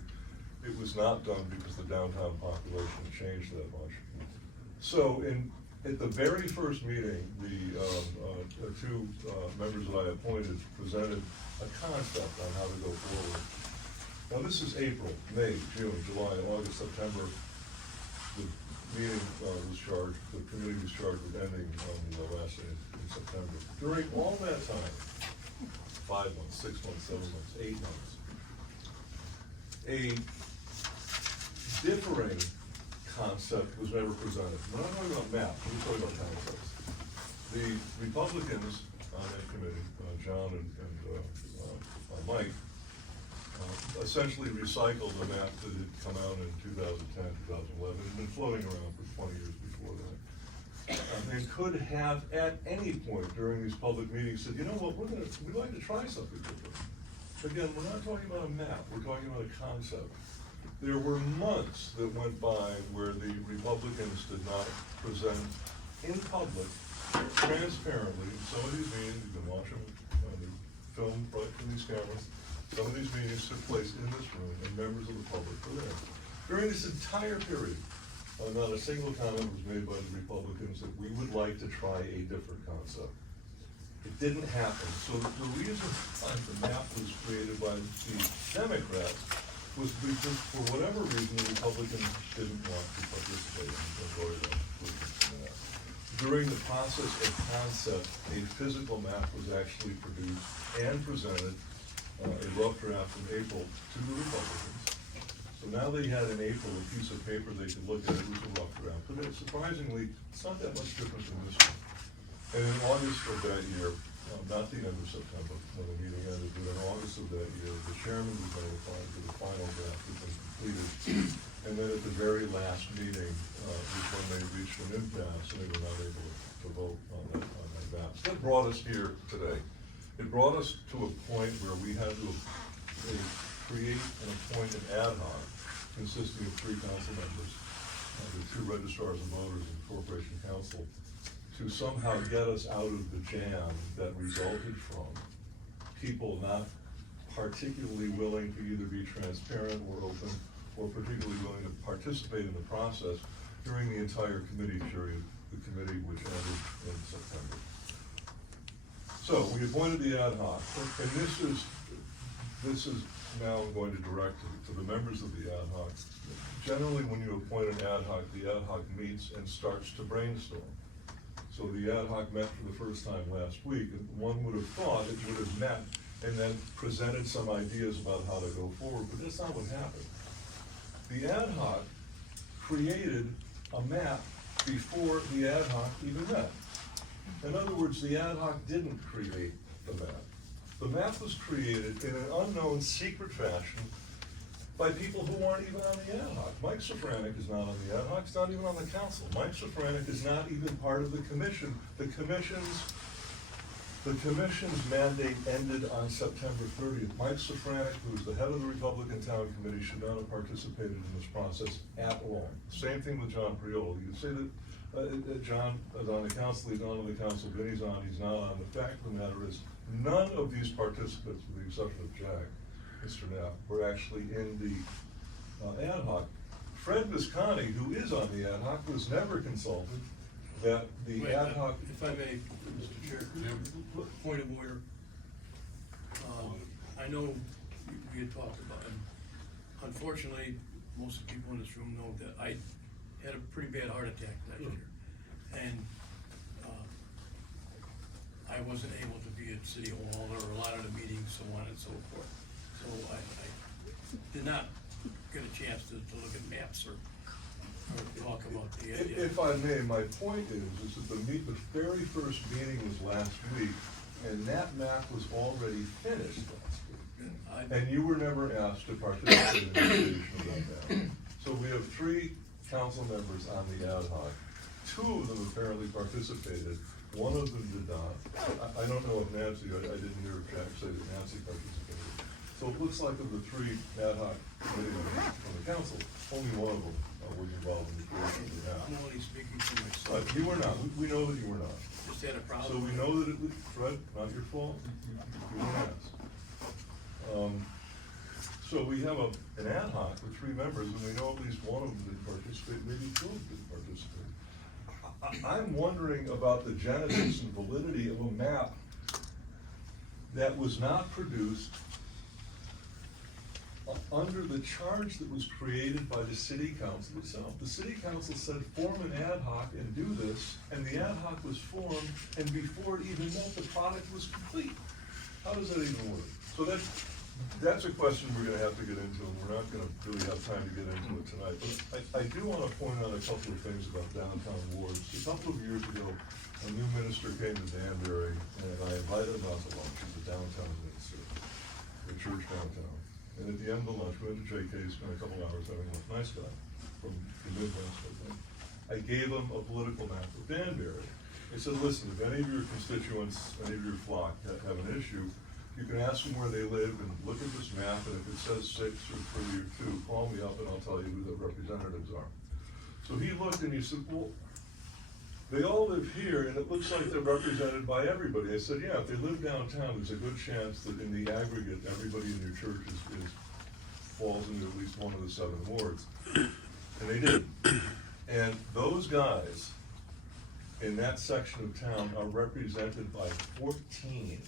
It was not done because the downtown population changed that much. So at the very first meeting, the two members that I appointed presented a concept on how to go forward. Now this is April, May, June, July, August, September. The meeting was charged, the committee was charged with ending on the last day in September. During all that time, 5 months, 6 months, 7 months, 8 months, a differing concept was never presented. We're not talking about maps, we're talking about concepts. The Republicans on that committee, John and Mike, essentially recycled the map that had come out in 2010, 2011, had been floating around for 20 years before that. And could have at any point during these public meetings said, you know what, we'd like to try something different. Again, we're not talking about a map, we're talking about a concept. There were months that went by where the Republicans did not present in public, transparently, some of these meetings, you can watch them on the film right from these cameras, some of these meetings took place in this room and members of the public were there. During this entire period, not a single comment was made by the Republicans that we would like to try a different concept. It didn't happen. So the reason the map was created by the Democrats was because, for whatever reason, the Republicans didn't want to participate in voting on conclusions from that. During the process of concept, a physical map was actually produced and presented, a rough draft from April, to the Republicans. So now they had in April a piece of paper they could look at. It was a rough draft, but surprisingly, it's not that much different than this one. And in August of that year, not the end of September when the meeting ended, but in August of that year, the chairman was notified that the final draft had been completed. And then at the very last meeting was when they reached an impasse and they were not able to vote on that map. So that brought us here today. It brought us to a point where we had to create and appoint an ad hoc consisting of 3 council members, the 2 registrars of voters and the corporation council, to to somehow get us out of the jam that resulted from people not particularly willing to either be transparent or open, or particularly willing to participate in the process during the entire committee period, the committee which ended in September. So we appointed the ad hoc, and this is now I'm going to direct to the members of the ad hoc. Generally, when you appoint an ad hoc, the ad hoc meets and starts to brainstorm. So the ad hoc met for the first time last week, and one would have thought it would have met and then presented some ideas about how to go forward, but that's not what happened. The ad hoc created a map before the ad hoc even met. In other words, the ad hoc didn't create the map. The map was created in an unknown, secret fashion by people who aren't even on the ad hoc. Mike Safranek is not on the ad hoc, he's not even on the council. Mike Safranek is not even part of the commission. The commission's mandate ended on September 30th. Mike Safranek, who is the head of the Republican Town Committee, should not have participated in this process at all. Same thing with John Priola. You say that John is on the council, he's not on the council, Vinny's on, he's not on. The fact of the matter is, none of these participants, with the exception of Jack, Mr. Knapp, were actually in the ad hoc. Fred Visconti, who is on the ad hoc, was never consulted that the Wait, ad hoc. If I may, Mr. Chair, point of order. I know we had talked about, and unfortunately, most of the people in this room know that I had a pretty bad heart attack last year. And I wasn't able to be at City Hall or a lot of the meetings, so on and so forth. So I did not get a chance to look at maps or talk about the idea. If I may, my point is that the very first meeting was last week, and that map was already finished last week. And you were never asked to participate in the creation of that map. So we have 3 council members on the ad hoc. 2 of them apparently participated, one of them did not. I don't know if Nancy, I didn't hear Jack say that Nancy participated. So it looks like of the 3 ad hoc committee members from the council, only one of them was involved in the creation of the map. I'm only speaking for myself. You were not, we know that you were not. Just had a problem. So we know that it was, Fred, not your fault, you weren't asked. So we have an ad hoc with 3 members, and we know at least one of them didn't participate, maybe 2 of them didn't participate. I'm wondering about the genesis and validity of a map that was not produced under the charge that was created by the city council itself. The city council said, form an ad hoc and do this, and the ad hoc was formed, and before it even met, the product was complete. How does that even work? So that's a question we're gonna have to get into, and we're not gonna really have time to get into it tonight. But I do wanna point out a couple of things about downtown wards. A couple of years ago, a new minister came to Danbury, and I invited him out to lunch. He's a downtown minister, the church downtown. And at the end of the lunch, we went to JK's, spent a couple hours having lunch. Nice guy from the Midwest, I think. I gave him a political map of Danbury. I said, listen, if any of your constituents, any of your flock have an issue, you can ask them where they live and look at this map, and if it says 6 or 3 or 2, call me up and I'll tell you who the representatives are. So he looked and he said, well, they all live here and it looks like they're represented by everybody. I said, yeah, if they live downtown, there's a good chance that in the aggregate, everybody in your church falls into at least one of the 7 wards. And they did. And those guys in that section of town are represented by 14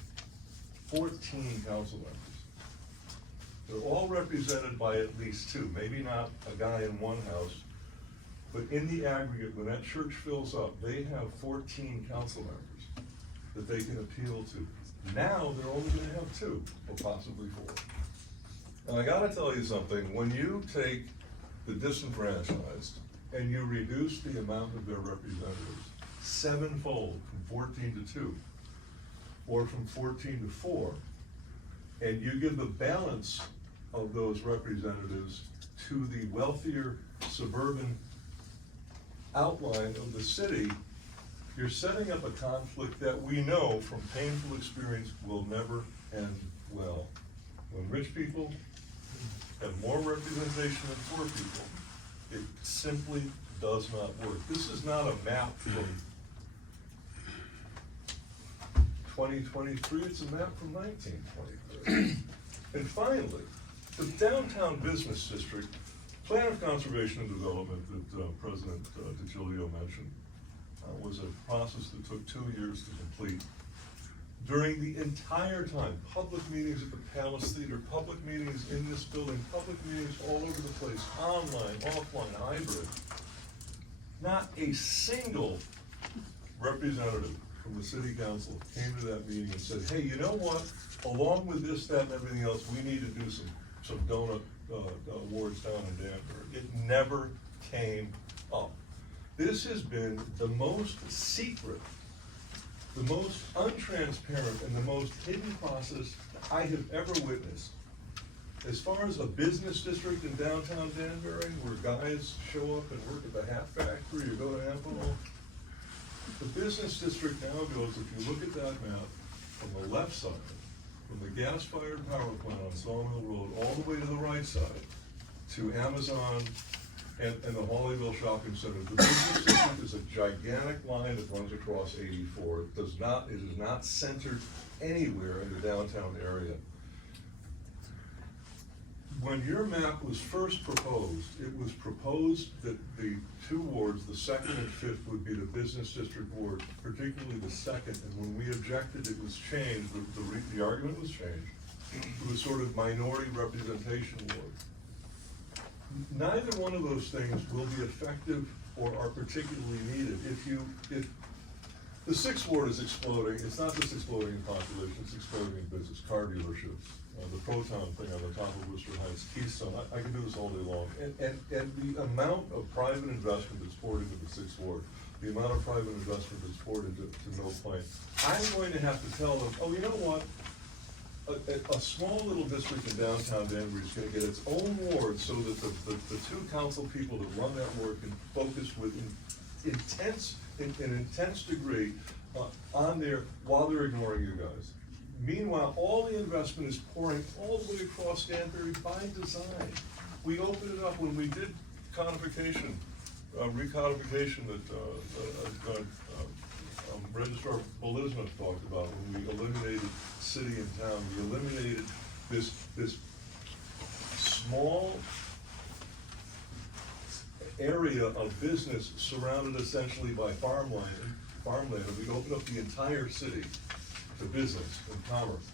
council members. They're all represented by at least 2, maybe not a guy in one house, but in the aggregate, when that church fills up, they have 14 council members that they can appeal to. Now, they're only gonna have 2, or possibly 4. And I gotta tell you something, when you take the disenfranchised and you reduce the amount of their representatives 7-fold, from 14 to 2, or from 14 to 4, and you give the balance of those representatives to the wealthier suburban outline of the city, you're setting up a conflict that we know from painful experience will never end well. When rich people have more representation than poor people, it simply does not work. This is not a map from 2023, it's a map from 1923. And finally, the downtown business district, plan of conservation and development that President DiGilio mentioned, was a process that took 2 years to complete. During the entire time, public meetings at the Palace Theater, public meetings in this building, public meetings all over the place, online, offline, hybrid, not a single representative from the city council came to that meeting and said, hey, you know what? Along with this, that, and everything else, we need to do some donut awards down in Danbury. It never came up. This has been the most secret, the most untransparent, and the most hidden process I have ever witnessed. As far as a business district in downtown Danbury, where guys show up and work at the hat factory or go to Amphenol, the business district now goes, if you look at that map, from the left side, from the gas-fired power plant on Sawmill Road, all the way to the right side, to Amazon and the Hollyville Shopping Center. The business district is a gigantic line that runs across 84. It is not centered anywhere in the downtown area. When your map was first proposed, it was proposed that the two wards, the second and fifth, would be the business district ward, particularly the second, and when we objected, it was changed, the argument was changed. It was sort of minority representation ward. Neither one of those things will be effective or are particularly needed. If the sixth ward is exploding, it's not just exploding in population, it's exploding in business, car dealerships. The Proton thing on the top of Worcester Heights, Keystone, I can do this all day long. And the amount of private investment that's poured into the sixth ward, the amount of private investment that's poured into Mill Plain, I'm going to have to tell them, oh, you know what? A small little district in downtown Danbury is gonna get its own ward so that the two council people that run that ward can focus with an intense degree on there while they're ignoring you guys. Meanwhile, all the investment is pouring all the way across Danbury by design. We opened it up when we did recodification that Registrar Belisma talked about, when we eliminated city and town. We eliminated this small area of business surrounded essentially by farmland, and we opened up the entire city to business and commerce.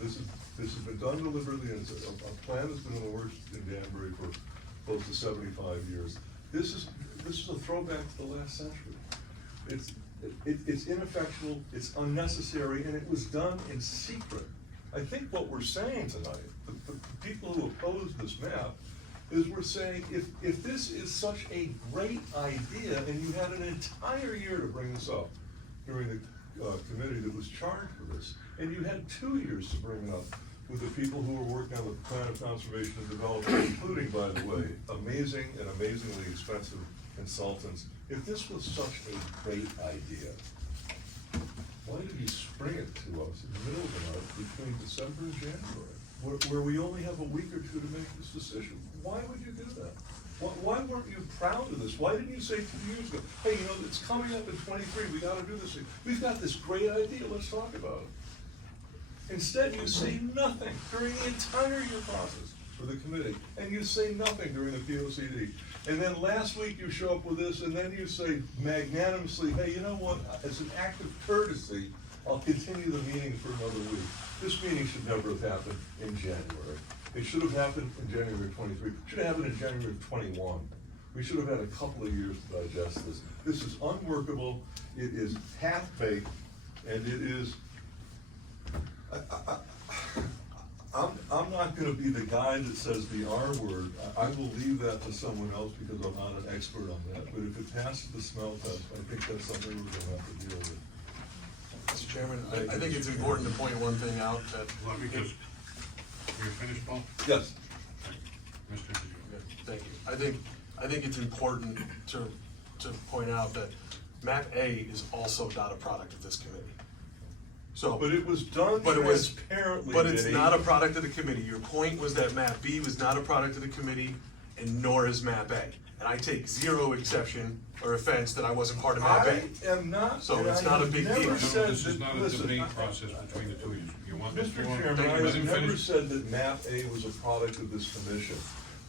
This has been done deliberately, and it's a plan that's been in the works in Danbury for close to 75 years. This is a throwback to the last century. It's ineffectual, it's unnecessary, and it was done in secret. I think what we're saying tonight, the people who oppose this map, is we're saying if this is such a great idea, and you had an entire year to bring this up during the committee that was charged for this, and you had 2 years to bring it up with the people who were working on the plan of conservation and development, including, by the way, amazing and amazingly expensive consultants. If this was such a great idea, why did you spring it to us in the middle of the night between December and January, where we only have a week or two to make this decision? Why would you do that? Why weren't you proud of this? Why didn't you say 2 years ago, hey, you know, it's coming up in 23, we gotta do this. We've got this great idea, let's talk about it. Instead, you say nothing during the entire year process for the committee, and you say nothing during the POCD. And then last week you show up with this, and then you say magnanimously, hey, you know what, as an act of courtesy, I'll continue the meeting for another week. This meeting should never have happened in January. It should have happened in January of 23, should have happened in January of 21. We should have had a couple of years to digest this. This is unworkable, it is half-baked, and it is, I'm not gonna be the guy that says the R word. I will leave that to someone else because I'm not an expert on that. But if it passes the smell test, I think that's something we're gonna have to deal with. Mr. Chairman, I think it's important to point one thing out that. Let me just, are you finished, Paul? Yes. Mr. DeGioia. Thank you. I think it's important to point out that map A is also not a product of this committee. So. But it was done transparently. But it's Vinny. not a product of the committee. Your point was that map B was not a product of the committee, and nor is map A. And I take zero exception or offense that I wasn't part of map A. I am not. So and it's I not a have big never deal. said This is that- not a listen, debate process between the two of you. You want the Mr. floor? Chairman, I Let him have never finish. said that map A was a product of this commission.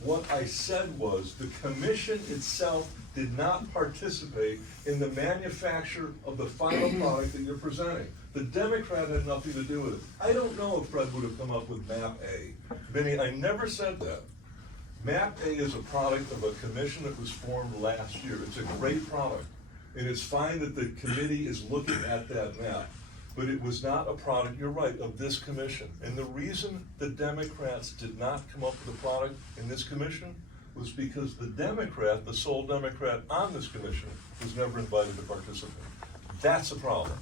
What I said was, the commission itself did not participate in the manufacture of the final product that you're presenting. The Democrat had nothing to do with it. I don't know if Fred would have come up with map A. Vinnie, I never said that. Map A is a product of a commission that was formed last year. It's a great product. And it's fine that the committee is looking at that map. But it was not a product, you're right, of this commission. And the reason the Democrats did not come up with a product in this commission was because the Democrat, the sole Democrat on this commission, was never invited to participate. That's a problem.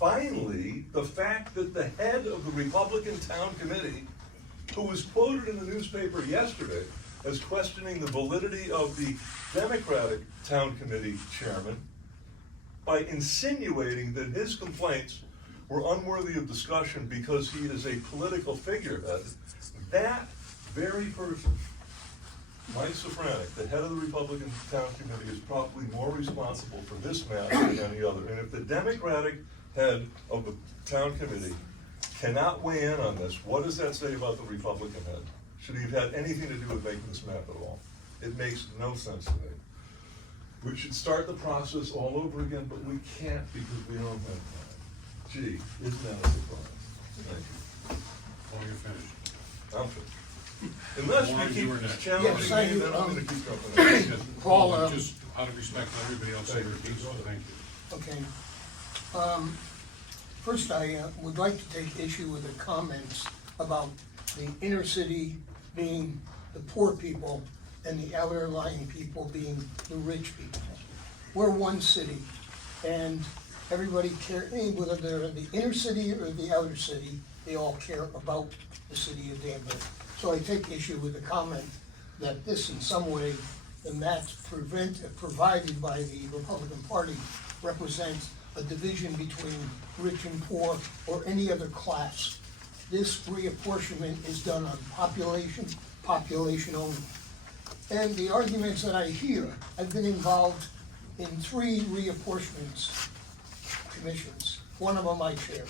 Finally, the fact that the head of the Republican Town Committee, who was quoted in the newspaper yesterday as questioning the validity of the Democratic Town Committee chairman, by insinuating that his complaints were unworthy of discussion because he is a political figurehead, that very person, Mike Sofranic, the head of the Republican Town Committee, is probably more responsible for this matter than any other. And if the Democratic head of the Town Committee cannot weigh in on this, what does that say about the Republican head? Should he have had anything to do with making this map at all? It makes no sense to me. We should start the process all over again, but we can't because we don't have time. Gee, isn't that a surprise? Thank you. Oh, you're finished. I'm finished. Unless Warren, you you were keep next. challenging Yes, thank me, you, then I'm gonna keep jumping in. Paul, Just out of respect for everybody else, say their piece, so thank you. Okay. First, I would like to take issue with the comments about the inner city being the poor people and the outer lying people being the rich people. We're one city, and everybody whether they're in the inner city or the outer city, they all care about the city of Danbury. So I take issue with the comment that this in some way, the maps provided by the Republican Party represents a division between rich and poor or any other class. This reapportionment is done on population only. And the arguments that I hear, I've been involved in 3 reapportionments commissions. One of them I chair.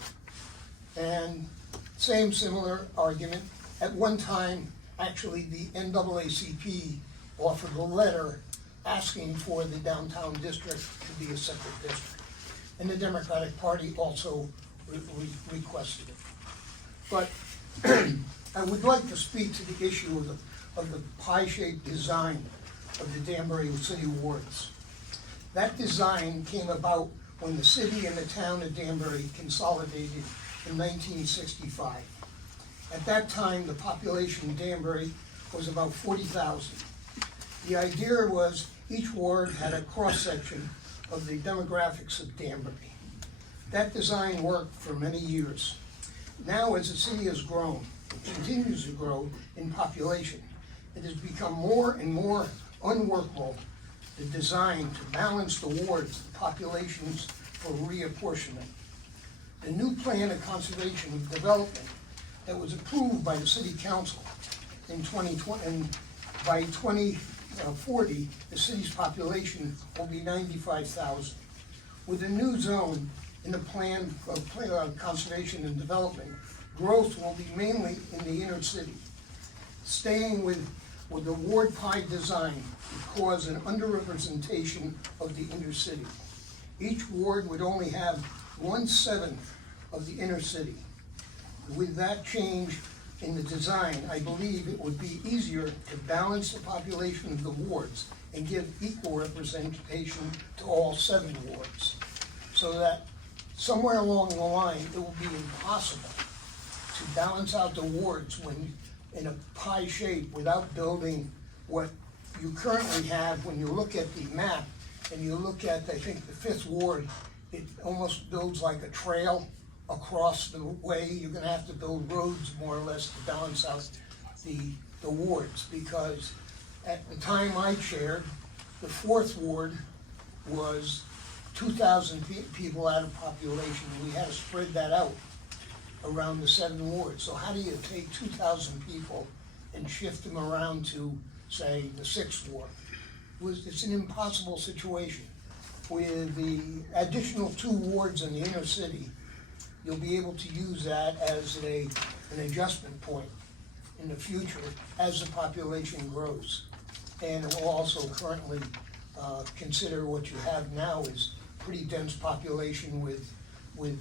And similar argument. At one time, actually, the NAACP offered a letter asking for the downtown district to be a separate district. And the Democratic Party also requested it. But I would like to speak to the issue of the pie-shaped design of the Danbury City wards. That design came about when the city and the town of Danbury consolidated in 1965. At that time, the population in Danbury was about 40,000. The idea was each ward had a cross-section of the demographics of Danbury. That design worked for many years. Now, as the city has grown, it continues to grow in population, it has become more and more unworkable, the design to balance the wards, the populations for reapportionment. The new plan of conservation and development that was approved by the city council in 2020, and by 2040, the city's population will be 95,000. With a new zone in the plan of conservation and development, growth will be mainly in the inner city. Staying with the ward pie design would cause an underrepresentation of the inner city. Each ward would only have 1/7 of the inner city. With that change in the design, I believe it would be easier to balance the population of the wards and give equal representation to all 7 wards. So that somewhere along the line, it will be impossible to balance out the wards when in a pie shape without building what you currently have. When you look at the map and you look at, I think, the 5th ward, it almost builds like a trail across the way. You're gonna have to build roads more or less to balance out the wards, because at the time I chaired, the 4th ward was 2,000 people out of population. We had to spread that out around the 7 wards. So how do you take 2,000 people and shift them around to say, the sixth ward. It's an impossible situation. With the additional 2 wards in the inner city, you'll be able to use that as an adjustment point in the future as the population grows. And it will also currently consider what you have now is pretty dense population with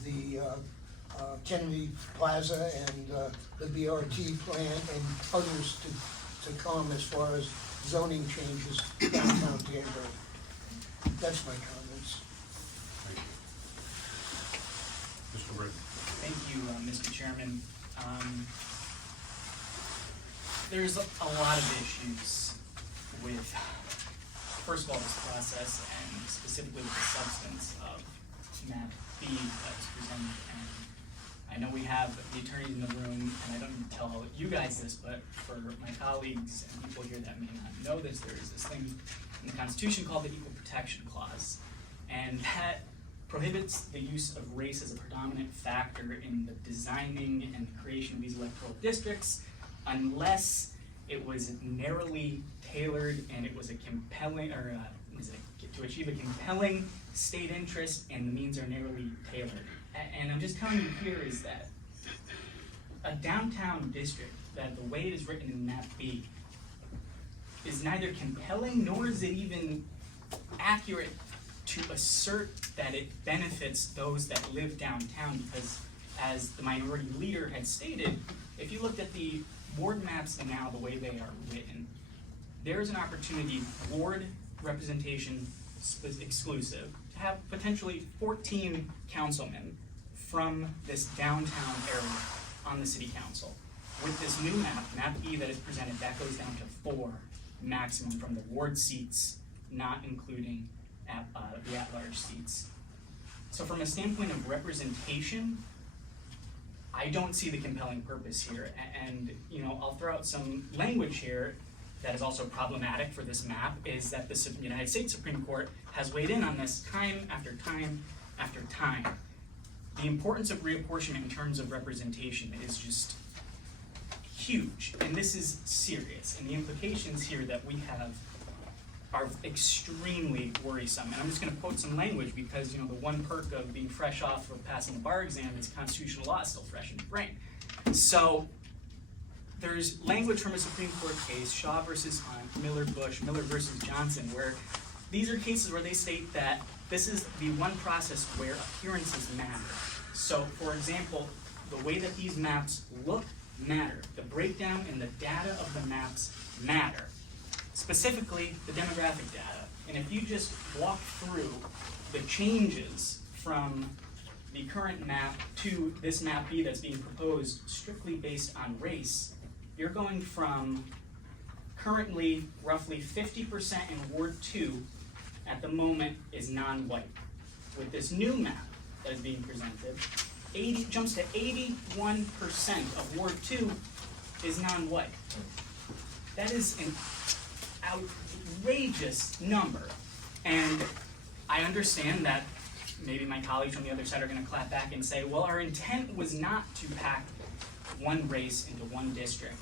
the Kennedy Plaza and the BRT plant and others to come as far as zoning changes downtown Danbury. That's my comments. Thank you. Mr. Rick? Thank you, Mr. Chairman. There's a lot of issues with, first of all, this process and specifically with the substance of map B that's presented. And I know we have the attorneys in the room, and I don't need to tell you guys this, but for my colleagues and people here that may not know this, there is this thing in the Constitution called the Equal Protection Clause. And that prohibits the use of race as a predominant factor in the designing and creation of these electoral districts unless it was narrowly tailored and it was a compelling, to achieve a compelling state interest and the means are narrowly tailored. And I'm just telling you here is that a downtown district, that the way it is written in map B, is neither compelling nor is it even accurate to assert that it benefits those that live downtown, because as the minority leader had stated, if you looked at the ward maps now, the way they are written, there's an opportunity, ward representation exclusive, to have potentially 14 councilmen from this downtown area on the city council. With this new map, map E that is presented, that goes down to 4 maximum from the ward seats, not including the at-large seats. So from a standpoint of representation, I don't see the compelling purpose here. And I'll throw out some language here that is also problematic for this map, is that the United States Supreme Court has weighed in on this time after time after time. The importance of reapportionment in terms of representation is just huge, and this is serious, and the implications here that we have are extremely worrisome. And I'm just going to quote some language because, the one perk of being fresh off of passing the bar exam is constitutional law is still fresh in your brain. So there's language from a Supreme Court case, Shaw versus Hunt, Miller versus Johnson, where these are cases where they state that this is the one process where appearances matter. So, for example, the way that these maps look matter. The breakdown and the data of the maps matter. Specifically, the demographic data. And if you just walk through the changes from the current map to this map B that's being proposed strictly based on race, you're going from currently roughly 50% in Ward 2 at the moment is non-white. With this new map that is being presented, jumps to 81% of Ward 2 is non-white. That is an outrageous number. And I understand that maybe my colleagues on the other side are going to clap back and say, well, our intent was not to pack one race into one district.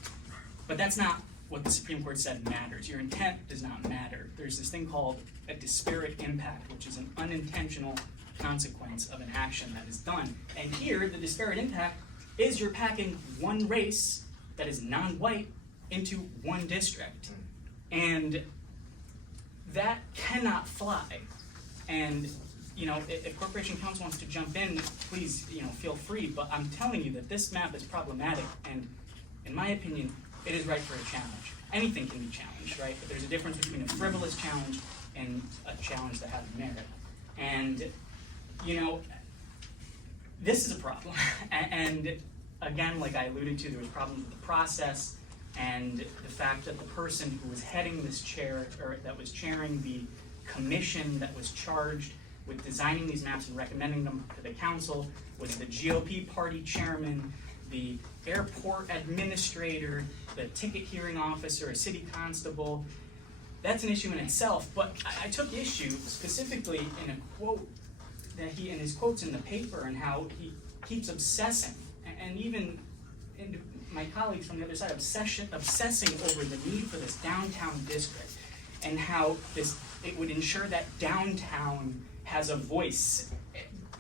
But that's not what the Supreme Court said matters. Your intent does not matter. There's this thing called a disparate impact, which is an unintentional consequence of an action that is done. And here, the disparate impact is you're packing one race that is non-white into one district. And that cannot fly. And if Corporation Council wants to jump in, please, feel free. But I'm telling you that this map is problematic, and in my opinion, it is right for a challenge. Anything can be challenged, right? But there's a difference between a frivolous challenge and a challenge that has merit. And this is a problem. And again, like I alluded to, there was problems with the process and the fact that the person who was heading this chair, or that was chairing the commission that was charged with designing these maps and recommending them to the council, was the GOP party chairman, the airport administrator, the ticket hearing officer, a city constable. That's an issue in itself, but I took issue specifically in a quote that in his quotes in the paper, and how he keeps obsessing, and even my colleagues from the other side obsessing over the need for this downtown district and how it would ensure that downtown has a voice.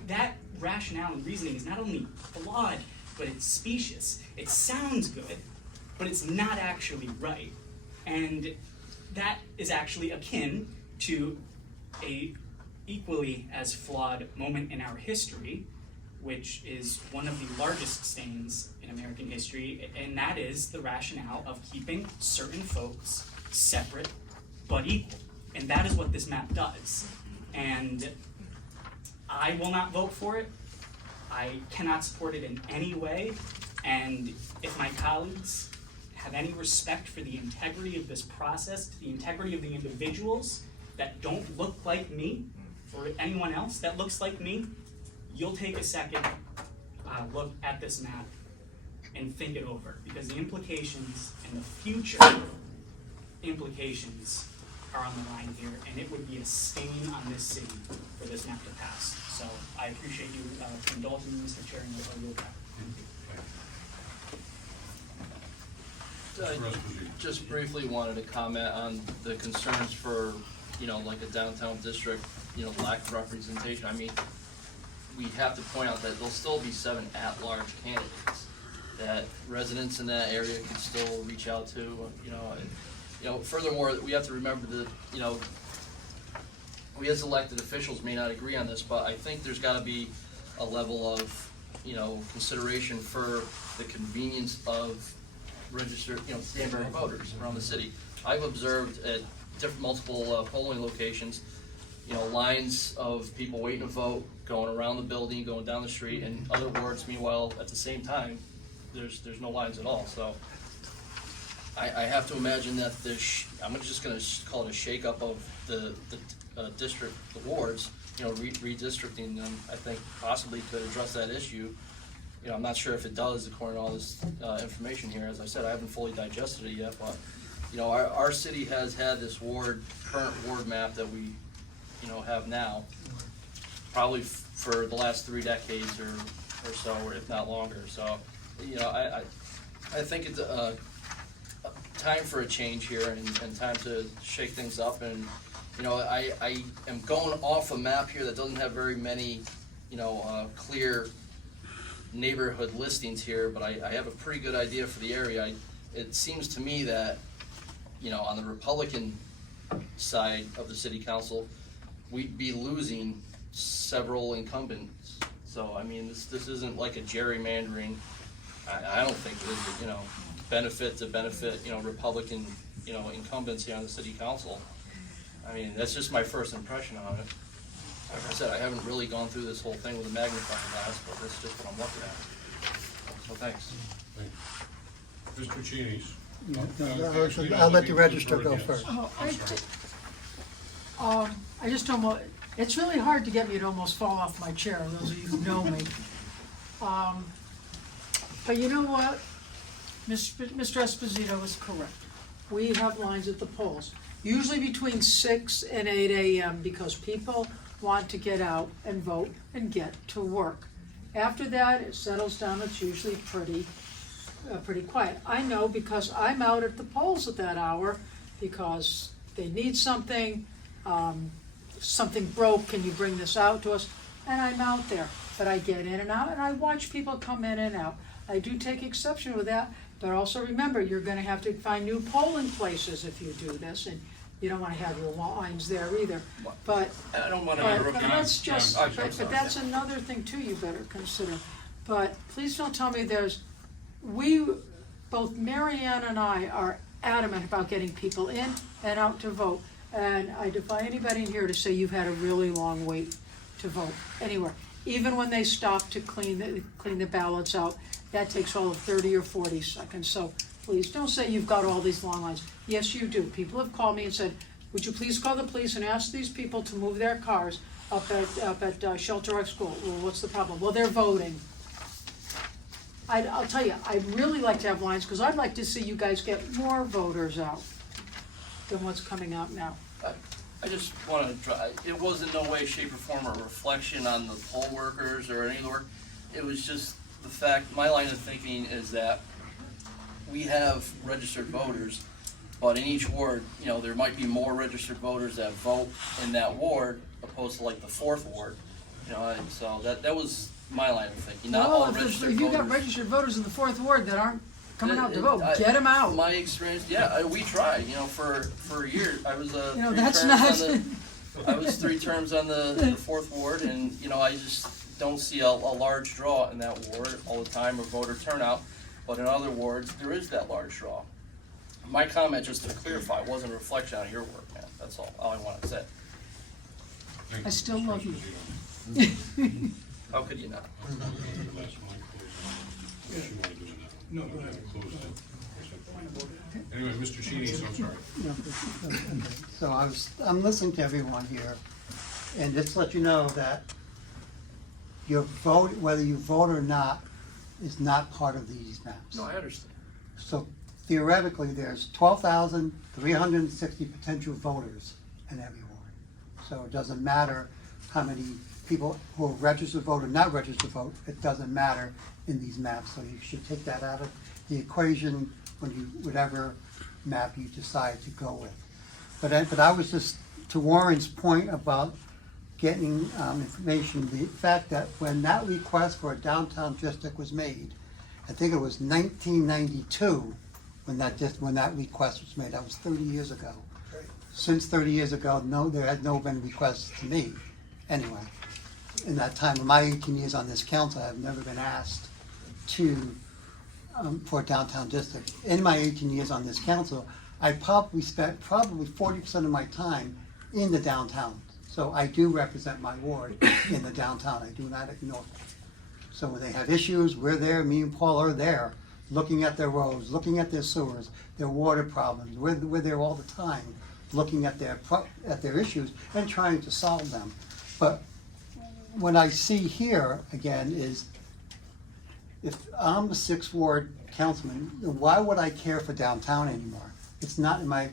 That rationale and reasoning is not only flawed, but it's specious. It sounds good, but it's not actually right. And that is actually akin to a equally as flawed moment in our history, which is one of the largest stains in American history, and that is the rationale of keeping certain folks separate but equal. And that is what this map does. And I will not vote for it. I cannot support it in any way. And if my colleagues have any respect for the integrity of this process, the integrity of the individuals that don't look like me, or anyone else that looks like me, you'll take a second, look at this map and think it over, because the implications and the future implications are on the line here, and it would be a stain on this city for this map to pass. So I appreciate you indulging me, Mr. Chair, and I will back. Just briefly wanted to comment on the concerns for, like a downtown district, lack of representation. I mean, we have to point out that there'll still be 7 at-large candidates that residents in that area can still reach out to, furthermore, we have to remember that, we as elected officials may not agree on this, but I think there's gotta be a level of, consideration for the convenience of registered, Danbury voters around the city. I've observed at multiple polling locations, lines of people waiting to vote, going around the building, going down the street, and other wards, meanwhile, at the same time, there's no lines at all. So I have to imagine that I'm just gonna call it a shakeup of the district, the wards, redistricting them, I think possibly could address that issue. I'm not sure if it does according to all this information here. As I said, I haven't fully digested it yet, but our city has had this current ward map that we have now, probably for the last 3 decades or so, or if not longer. So, I think it's time for a change here and time to shake things up. And I am going off a map here that doesn't have very many clear neighborhood listings here, but I have a pretty good idea for the area. It seems to me that on the Republican side of the city council, we'd be losing several incumbents. So I mean, this isn't like a gerrymandering. I don't think it is, benefit to benefit, Republican, incumbents here on the city council. I mean, that's just my first impression on it. Like I said, I haven't really gone through this whole thing with a magnifying glass, but that's just what I'm looking at. So thanks. Mr. Cheney's. I'll let the register go first. Oh, I just almost, it's really hard to get me to almost fall off my chair, those of you who know me. But you know what? Mr. Esposito is correct. We have lines at the polls, usually between 6 and 8 a.m. because people want to get out and vote and get to work. After that, it settles down, it's usually pretty quiet. I know because I'm out at the polls at that hour because they need something, something broke, can you bring this out to us? And I'm out there, but I get in and out and I watch people come in and out. I do take exception with that, but also remember, you're gonna have to find new polling places if you do this, and you don't wanna have your lines there either. But I don't wanna but interrupt you. let's just, I'm but sorry. that's another thing too you better consider. But please don't tell me both Mary Ann and I are adamant about getting people in and out to vote. And I defy anybody in here to say you've had a really long wait to vote anywhere. Even when they stop to clean the ballots out, that takes all of 30 or 40 seconds. So please don't say you've got all these long lines. Yes, you do. People have called me and said, would you please call the police and ask these people to move their cars up at Shelter Rock School? Well, what's the problem? Well, they're voting. I'll tell you, I'd really like to have lines because I'd like to see you guys get more voters out than what's coming out now. I just want to, it was in no way, shape, or form a reflection on the poll workers or any of the work. It was just the fact, my line of thinking is that we have registered voters, but in each ward, you know, there might be more registered voters that vote in that ward opposed to like the fourth ward. You know, and so that was my line of thinking, not all Well, registered if you got voters. registered voters in the fourth ward that aren't coming out to vote, I- get them out. My experience, yeah, we tried, you know, for a year, I was, You know, three that's terms not. on the, I was 3 terms on the fourth ward, and, you know, I just don't see a large draw in that ward all the time, or voter turnout, but in other wards, there is that large draw. My comment, just to clarify, wasn't a reflection on your work, man, that's all I wanted to say. Thank I you, still Mr. love you. Esposito. How could you not? No, go ahead. Anyway, Mr. Cheney, so I'm sorry. So I'm listening to everyone here, and just to let you know that your vote, whether you vote or not, is not part of these maps. No, I understand. So theoretically, there's 12,360 potential voters in every ward. So it doesn't matter how many people who are registered to vote or not registered to vote, it doesn't matter in these maps. So you should take that out of the equation when you, whatever map you decide to go with. But I was just, to Warren's point about getting information, the fact that when that request for a downtown district was made, I think it was 1992 when that request was made. That was 30 years ago. Since 30 years ago, no, there had no been requests to me. Anyway, in that time, in my 18 years on this council, I've never been asked to, for a downtown district. In my 18 years on this council, I probably spent 40% of my time in the downtown. So I do represent my ward in the downtown. I do not ignore it. So when they have issues, we're there, me and Paul are there, looking at their roads, looking at their sewers, their water problems. We're there all the time, looking at their issues and trying to solve them. But what I see here, again, is if I'm the 6th Ward councilman, then why would I care for downtown anymore? It's not in my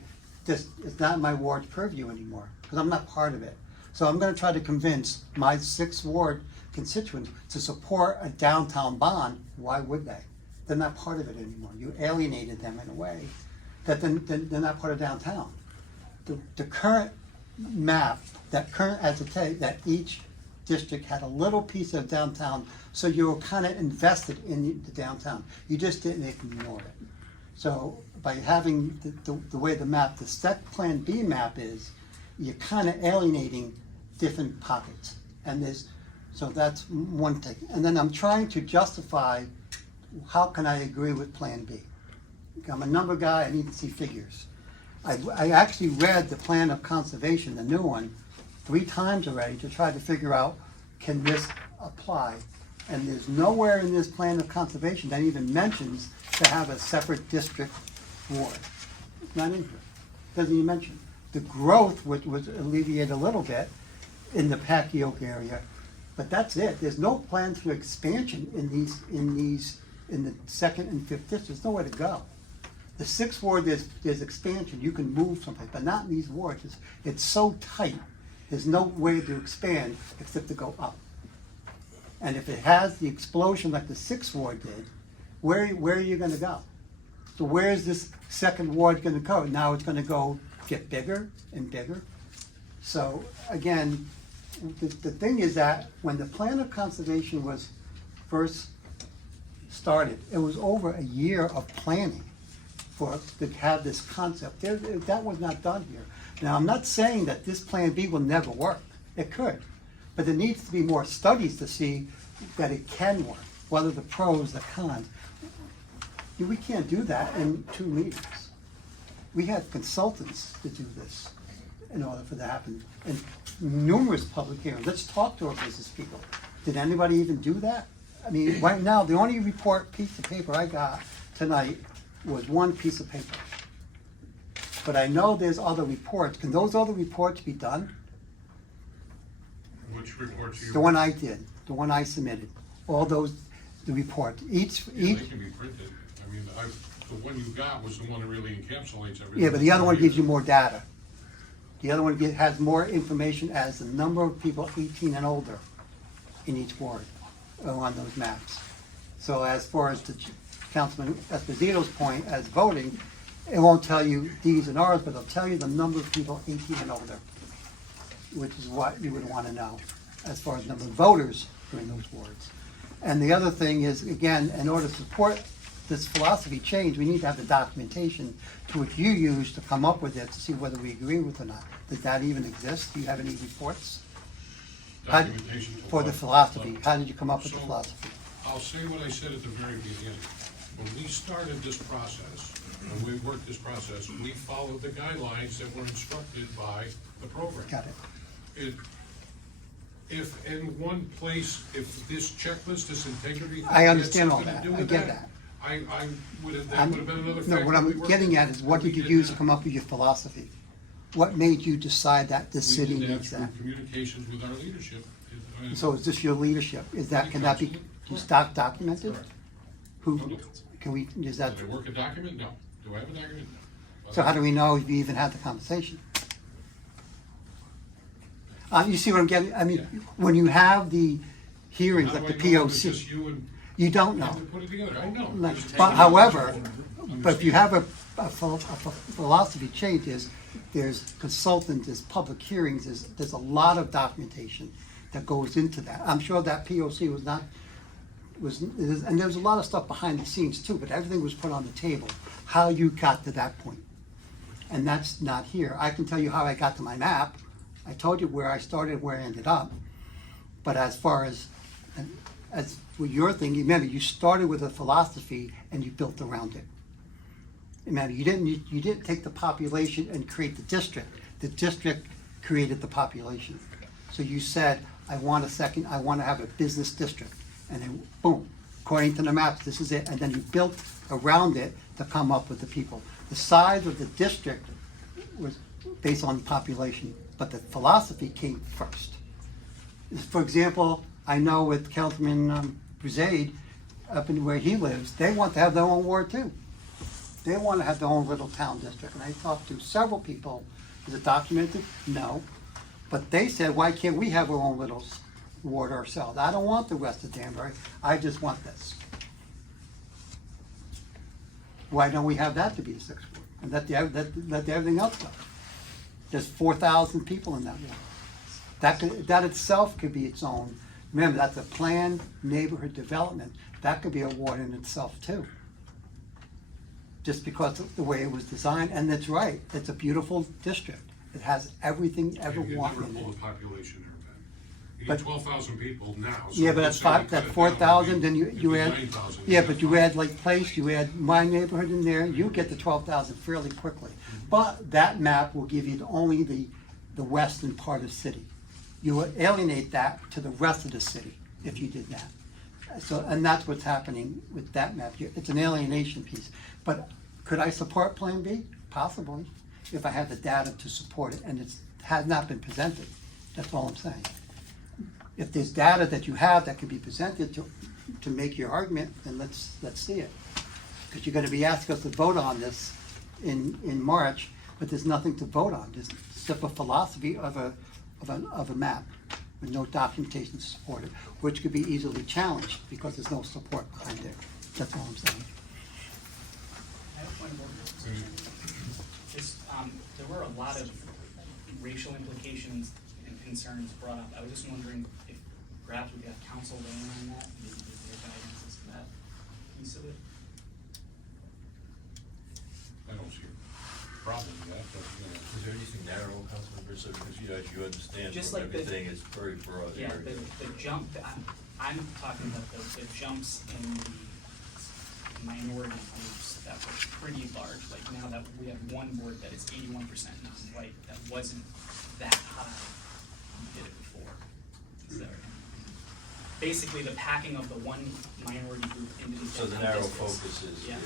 ward's purview anymore, because I'm not part of it. So I'm gonna try to convince my 6th Ward constituents to support a downtown bond. Why would they? They're not part of it anymore. You alienated them in a way that they're not part of downtown. The current map, that each district had a little piece of downtown, so you were kind of invested in the downtown. You just didn't ignore it. So by having the way the map, the Sec Plan B map is, you're kind of alienating different pockets. So that's one thing. And then I'm trying to justify, how can I agree with Plan B? I'm a number guy, I need to see figures. I actually read the plan of conservation, the new one, 3 times already to try to figure out, can this apply? And there's nowhere in this plan of conservation that even mentions to have a separate district ward. It's not in here. Doesn't even mention. The growth, which was alleviated a little bit in the Packyoke area, but that's it. There's no plan for expansion in the 2nd and 5th districts. There's nowhere to go. The 6th ward, there's expansion. You can move someplace, but not in these wards. It's so tight. There's no way to expand except to go up. And if it has the explosion like the 6th ward did, where are you gonna go? So where is this 2nd ward gonna go? Now it's gonna go get bigger and bigger. So again, the thing is that when the plan of conservation was first started, it was over a year of planning to have this concept. That was not done here. Now, I'm not saying that this Plan B will never work. It could. But there needs to be more studies to see that it can work. What are the pros, the cons? We can't do that in 2 meetings. We had consultants to do this in order for that to happen. And numerous public hearings. Let's talk to our business people. Did anybody even do that? I mean, right now, the only piece of paper I got tonight was 1 piece of paper. But I know there's other reports. Can those other reports be done? Which reports are you? The one I did, the one I submitted, all those, the report, each. Yeah, they can be printed. I mean, the one you got was the one that really encapsulates everything. Yeah, but the other one gives you more data. The other one has more information as the number of people 18 and older in each ward on those maps. So as far as the Councilman Esposito's point as voting, it won't tell you these and ours, but it'll tell you the number of people 18 and older, which is what you would want to know as far as number of voters in those wards. And the other thing is, again, in order to support this philosophy change, we need to have the documentation to which you use to come up with it to see whether we agree with it or not. Does that even exist? Do you have any reports? Documentation to For the what? philosophy, how did you come up with the So, philosophy? I'll say what I said at the very beginning. When we started this process, when we worked this process, we followed the guidelines that were instructed by the program. Got it. If in one place, if this checklist, this integrity. thing I had understand all something to that. do I with get that. I would have, that I'm- would have been another No, factor. what we I'm worked getting with. at is what We did you did use to that. come up with your philosophy? What made you decide that this city We did needs that that? through communications with our leadership. So is this your leadership? Is that, can that be Correct. stock documented? Correct. Who, No, no. can we, is that, Did I work a document? No. Do I have a document? No. so how do we know if you even had the conversation? You see what I'm getting, I mean, Yeah. when you have the hearings How like do the I know? It's POC, just you and you don't them know. to put it together. I know. Like, Just but take it. however, Understand. but if you have a philosophy change, there's consultants, there's public hearings, there's a lot of documentation that goes into that. I'm sure that POC and there was a lot of stuff behind the scenes too, but everything was put on the table, how you got to that point. And that's not here. I can tell you how I got to my map. I told you where I started, where I ended up. But as far as with your thing, remember, you started with a philosophy and you built around it. Remember, you didn't take the population and create the district. The district created the population. So you said, I want to have a business district. And then, boom, according to the maps, this is it. And then you built around it to come up with the people. The size of the district was based on population, but the philosophy came first. For example, I know with Councilman Bruzade, up in where he lives, they want to have their own ward too. They want to have their own little town district. And I talked to several people, is it documented? No. But they said, why can't we have our own little ward ourselves? I don't want the rest of Danbury, I just want this. Why don't we have that to be the sixth ward? And let everything else go. There's 4,000 people in that ward. That itself could be its own, remember, that's a planned neighborhood development. That could be a ward in itself too. Just because of the way it was designed, and that's right, it's a beautiful district. It has everything ever You want never in pull it. the population there, Ben. You But- get 12,000 people now. so Yeah, but let's that's say we five, cut that it down, 4,000, then it'd you be add, 9,000. yeah, but you add like Place, you add my neighborhood in there, you get to 12,000 fairly quickly. But that map will give you only the western part of the city. You would alienate that to the rest of the city if you did that. So, and that's what's happening with that map. It's an alienation piece. But could I support Plan B? Possibly, if I had the data to support it, and it has not been presented. That's all I'm saying. If there's data that you have that could be presented to make your argument, then let's see it. Because you're gonna be asking us to vote on this in March, but there's nothing to vote on. There's just a philosophy of a map with no documentation to support it, which could be easily challenged because there's no support behind it. That's all I'm saying. I have a point of order. There were a lot of racial implications and concerns brought up. I was just wondering if perhaps we could have council weigh in on that, maybe give their guidance as to that piece of it. I don't see a problem with that, but, Is there anything narrow, Councilman Bristow, because as you understand, Just from like the- everything, it's very broad Yeah, area. the jump, I'm talking about the jumps in the minority groups that were pretty large. Like now that we have one board that is 81% non-white, that wasn't that high when we did it before. Is that right? Basically, the packing of the one minority group into these So the downtown narrow districts. focus is, Yeah.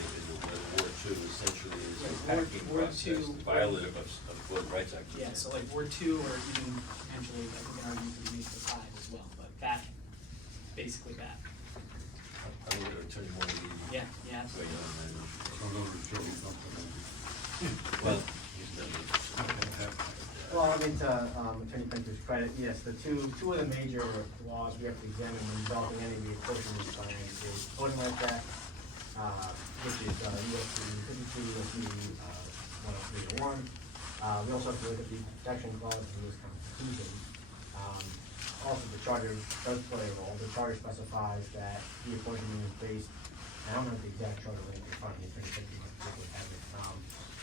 Ward 2 essentially is a Right, packing Ward process, 2 violative of Voting Rights Act. Yeah, so like Ward 2 or even potentially, I think an argument could be made for 5 as well, but that, basically that. I don't know, Attorney Moore, you Yeah, yeah, weigh in on that issue. so in other words, Joe, you don't put it Well, he's done it. Well, I mean, to Attorney Pence's credit, yes, the two of the major laws we have to examine when developing any reapportionment plan is Voting Rights Act, which is, USC 52, USC, 103-1. We also have to look at the protection clause in this Constitution. Also, the charter does play a role. The charter specifies that the appointment is based, I don't have the exact charter link in front of me, Attorney Safety might particularly have it.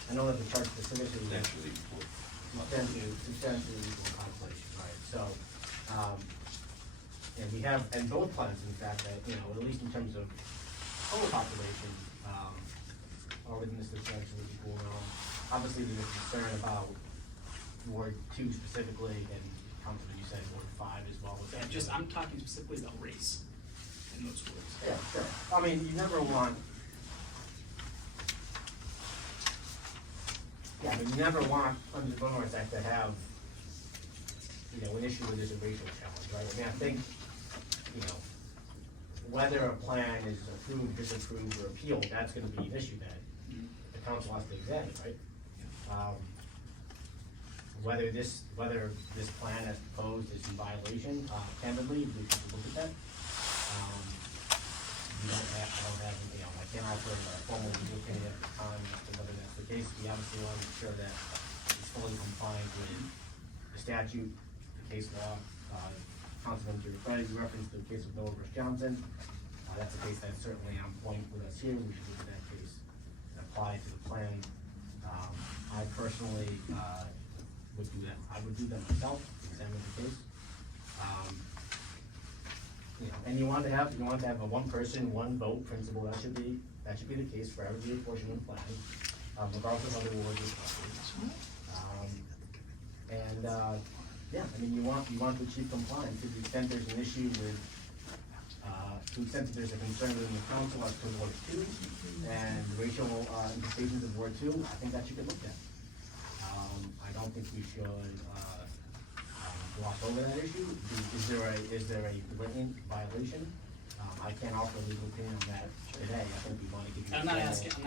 I know that the charter specifically. Potentially equal. Substantially equal population, right, so, and we have, and both plans, in fact, that, you know, at least in terms of total population, are within the substantially equal realm. Obviously, there's a concern about Ward 2 specifically, and Councilman, you said Ward 5 as well. Yeah, I'm talking specifically about race in those words. Yeah, sure. I mean, you never want. Yeah, I mean, you never want, under the Voting Rights Act, to have, you know, an issue where there's a racial challenge, right? I mean, I think, you know, whether a plan is approved, disapproved, or appealed, that's gonna be an issue that the council has to examine, right? Whether this plan as proposed is in violation, candidly, we should look at that. I don't have anything else. I can't offer a formal legal opinion at the time as to whether that's the case. We obviously want to make sure that it's fully compliant with the statute, the case law. Councilman, to your credit, you referenced the case of Noah versus Johnson. That's a case that's certainly on point with us here. We should look at that case and apply it to the plan. I personally, would do that. I would do that myself, examine the case. You know, and you want to have a one person, one vote principle. That should be the case for every apportionment plan, regardless of other wards or counties. Yeah, I mean, you want to achieve compliance to the extent there's an issue with, to the extent that there's a concern within the council as to Ward 2 and the racial implications of Ward 2. I think that should get looked at. I don't think we should gloss over that issue. Is there a blatant violation? I can't offer a legal opinion on that today. I think we want to give you. I'm not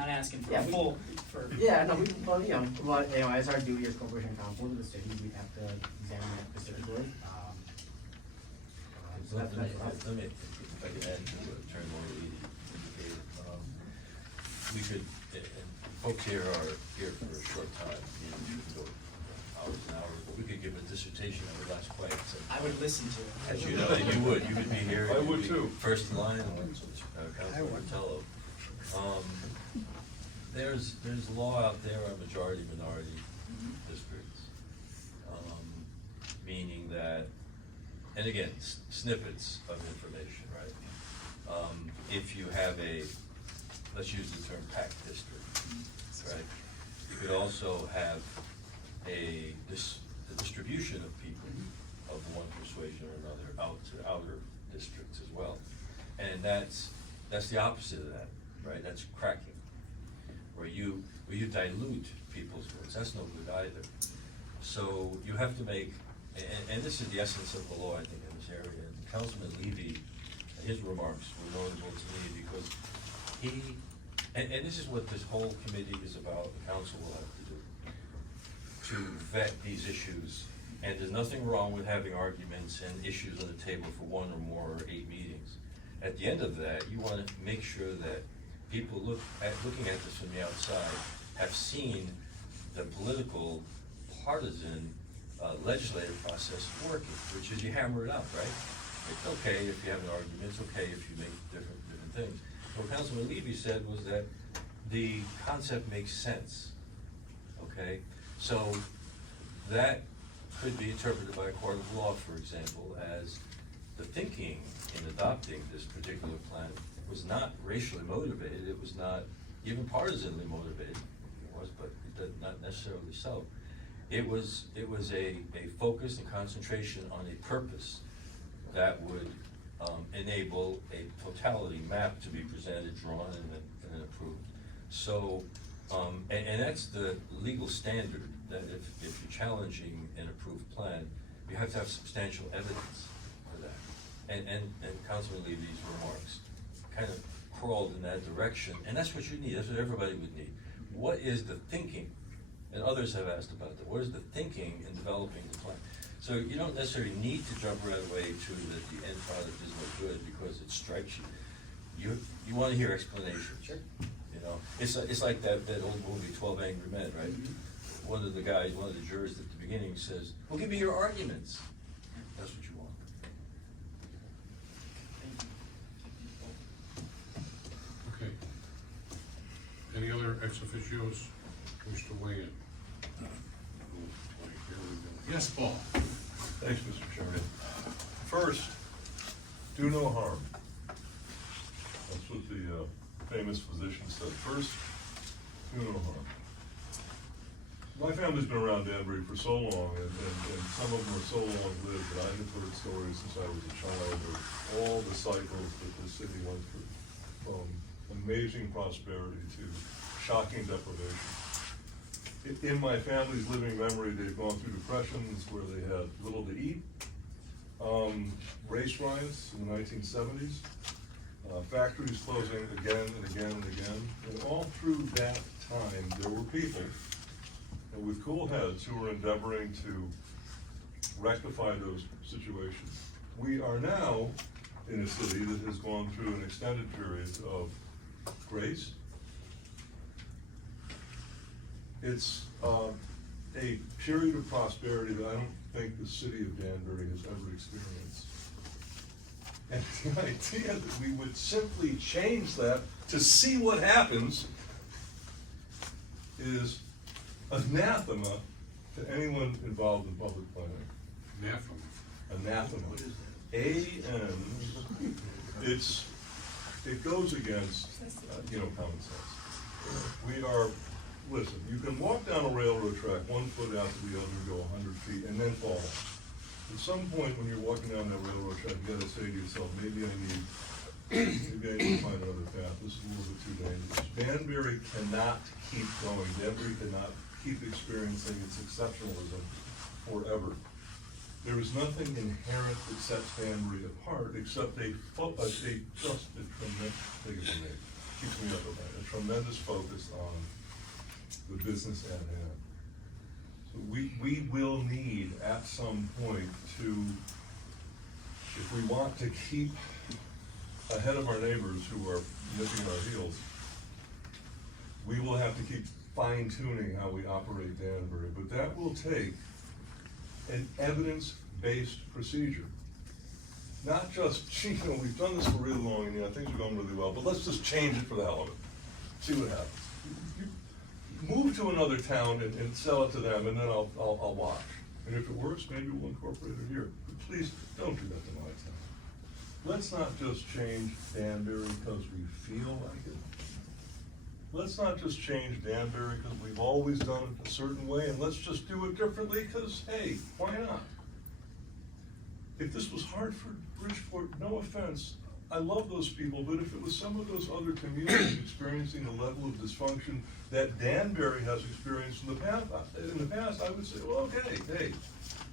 asking for Yeah, a full, for. Yeah, no, well, you know, but, you know, as our duty as corporation counsel to the city, we have to examine that specifically. So that's Let me, if I could add to what Attorney Moore indicated, we could, and folks here are here for a short time, we should go hours and hours, but we could give a dissertation on the last quiet session. I would listen to it. As you know, you would be here. I you'd would be too. First in line, Councilman Martello. There's law out there on majority minority districts, meaning that, and again, snippets of information, right? If you have let's use the term packed district, right? You could also have the distribution of people of one persuasion or another out to outer districts as well. And that's the opposite of that, right? That's cracking, where you dilute people's votes. That's no good either. So you have to make, and this is the essence of the law, I think, in this area. And Councilman Levy, his remarks were notable to me because and this is what this whole committee is about, the council will have to do, to vet these issues. And there's nothing wrong with having arguments and issues on the table for 1 or more or 8 meetings. At the end of that, you want to make sure that people looking at this from the outside have seen the political, partisan, legislative process working, which is you hammer it out, right? It's okay if you have an argument, it's okay if you make different things. What Councilman Levy said was that the concept makes sense, okay? So that could be interpreted by a court of law, for example, as the thinking in adopting this particular plan was not racially motivated, it was not even partisanly motivated, it was, but not necessarily so. It was a focus and concentration on a purpose that would enable a totality map to be presented, drawn, and then approved. So, and that's the legal standard, that if you're challenging an approved plan, you have to have substantial evidence for that. And Councilman Levy's remarks kind of crawled in that direction, and that's what you need, that's what everybody would need. What is the thinking? And others have asked about that. What is the thinking in developing the plan? So you don't necessarily need to jump right away to that the end product is no good because it strikes you. you wanna hear explanations. Sure. You know, it's like that old movie, 12 Angry Men, right? One of the jurors at the beginning says, well, give me your arguments. That's what you want. Okay. Any other ex officios wish to weigh in? Yes, Paul? Thanks, Mr. Chairman. First, do no harm. That's what the famous physician said. First, do no harm. My family's been around Danbury for so long, and some of them are so long-lived that I have heard stories since I was a child of all the cycles that the city went through, from amazing prosperity to shocking deprivation. In my family's living memory, they've gone through depressions where they had little to eat, race riots in the 1970s, factories closing again and again and again. And all through that time, there were people with cool heads who were endeavoring to rectify those situations. We are now in a city that has gone through an extended period of grace. It's a period of prosperity that I don't think the city of Danbury has ever experienced. And the idea that we would simply change that to see what happens is anathema to anyone involved in public planning. Anathema. What is A-N, it goes against, common sense. We are, listen, you can walk down a railroad track 1 foot out to the other and go 100 feet and then fall off. At some point when you're walking down that railroad track, you gotta say to yourself, maybe I need to find another path. This is a little bit too dangerous. Danbury cannot keep going. Danbury cannot keep experiencing its exceptionalism forever. There is nothing inherent that sets Danbury apart except a tremendous focus on the business at hand. So we will need at some point to, if we want to keep ahead of our neighbors who are nipping our heels, we will have to keep fine-tuning how we operate Danbury, but that will take an evidence-based procedure. Not just, we've done this for really long and things are going really well, but let's just change it for the hell of it. See what happens. You move to another town and sell it to them, and then I'll watch. And if it works, maybe we'll incorporate it here. But please, don't do that to my town. Let's not just change Danbury because we feel like it. Let's not just change Danbury because we've always done it a certain way, and let's just do it differently because, hey, why not? If this was Hartford, Bridgeport, no offense, I love those people, but if it was some of those other communities experiencing the level of dysfunction that Danbury has experienced in the past, I would say, well, okay, hey,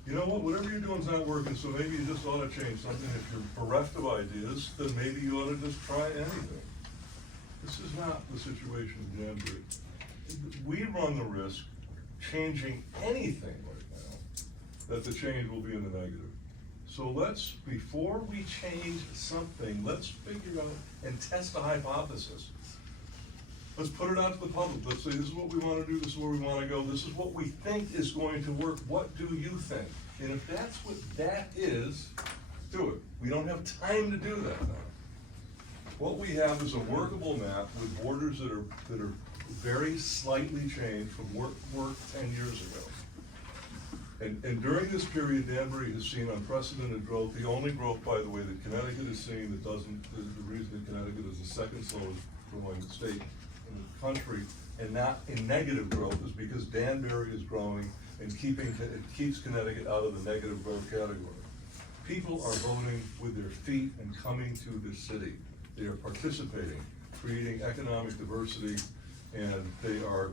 you know what, whatever you're doing is not working, so maybe you just ought to change something. If you're bereft of ideas, then maybe you ought to just try anything. This is not the situation in Danbury. We run the risk changing anything right now, that the change will be in the negative. So let's, before we change something, let's figure out and test a hypothesis. Let's put it out to the public. Let's say, this is what we want to do, this is where we want to go, this is what we think is going to work. What do you think? And if that's what that is, do it. We don't have time to do that now. What we have is a workable map with borders that are very slightly changed from what worked 10 years ago. And during this period, Danbury has seen unprecedented growth. The only growth, by the way, that Connecticut is seeing that doesn't, the reason that Connecticut is the second slowest growing state in the country, and not in negative growth, is because Danbury is growing and it keeps Connecticut out of the negative growth category. People are voting with their feet and coming to this city. They are participating, creating economic diversity, and they are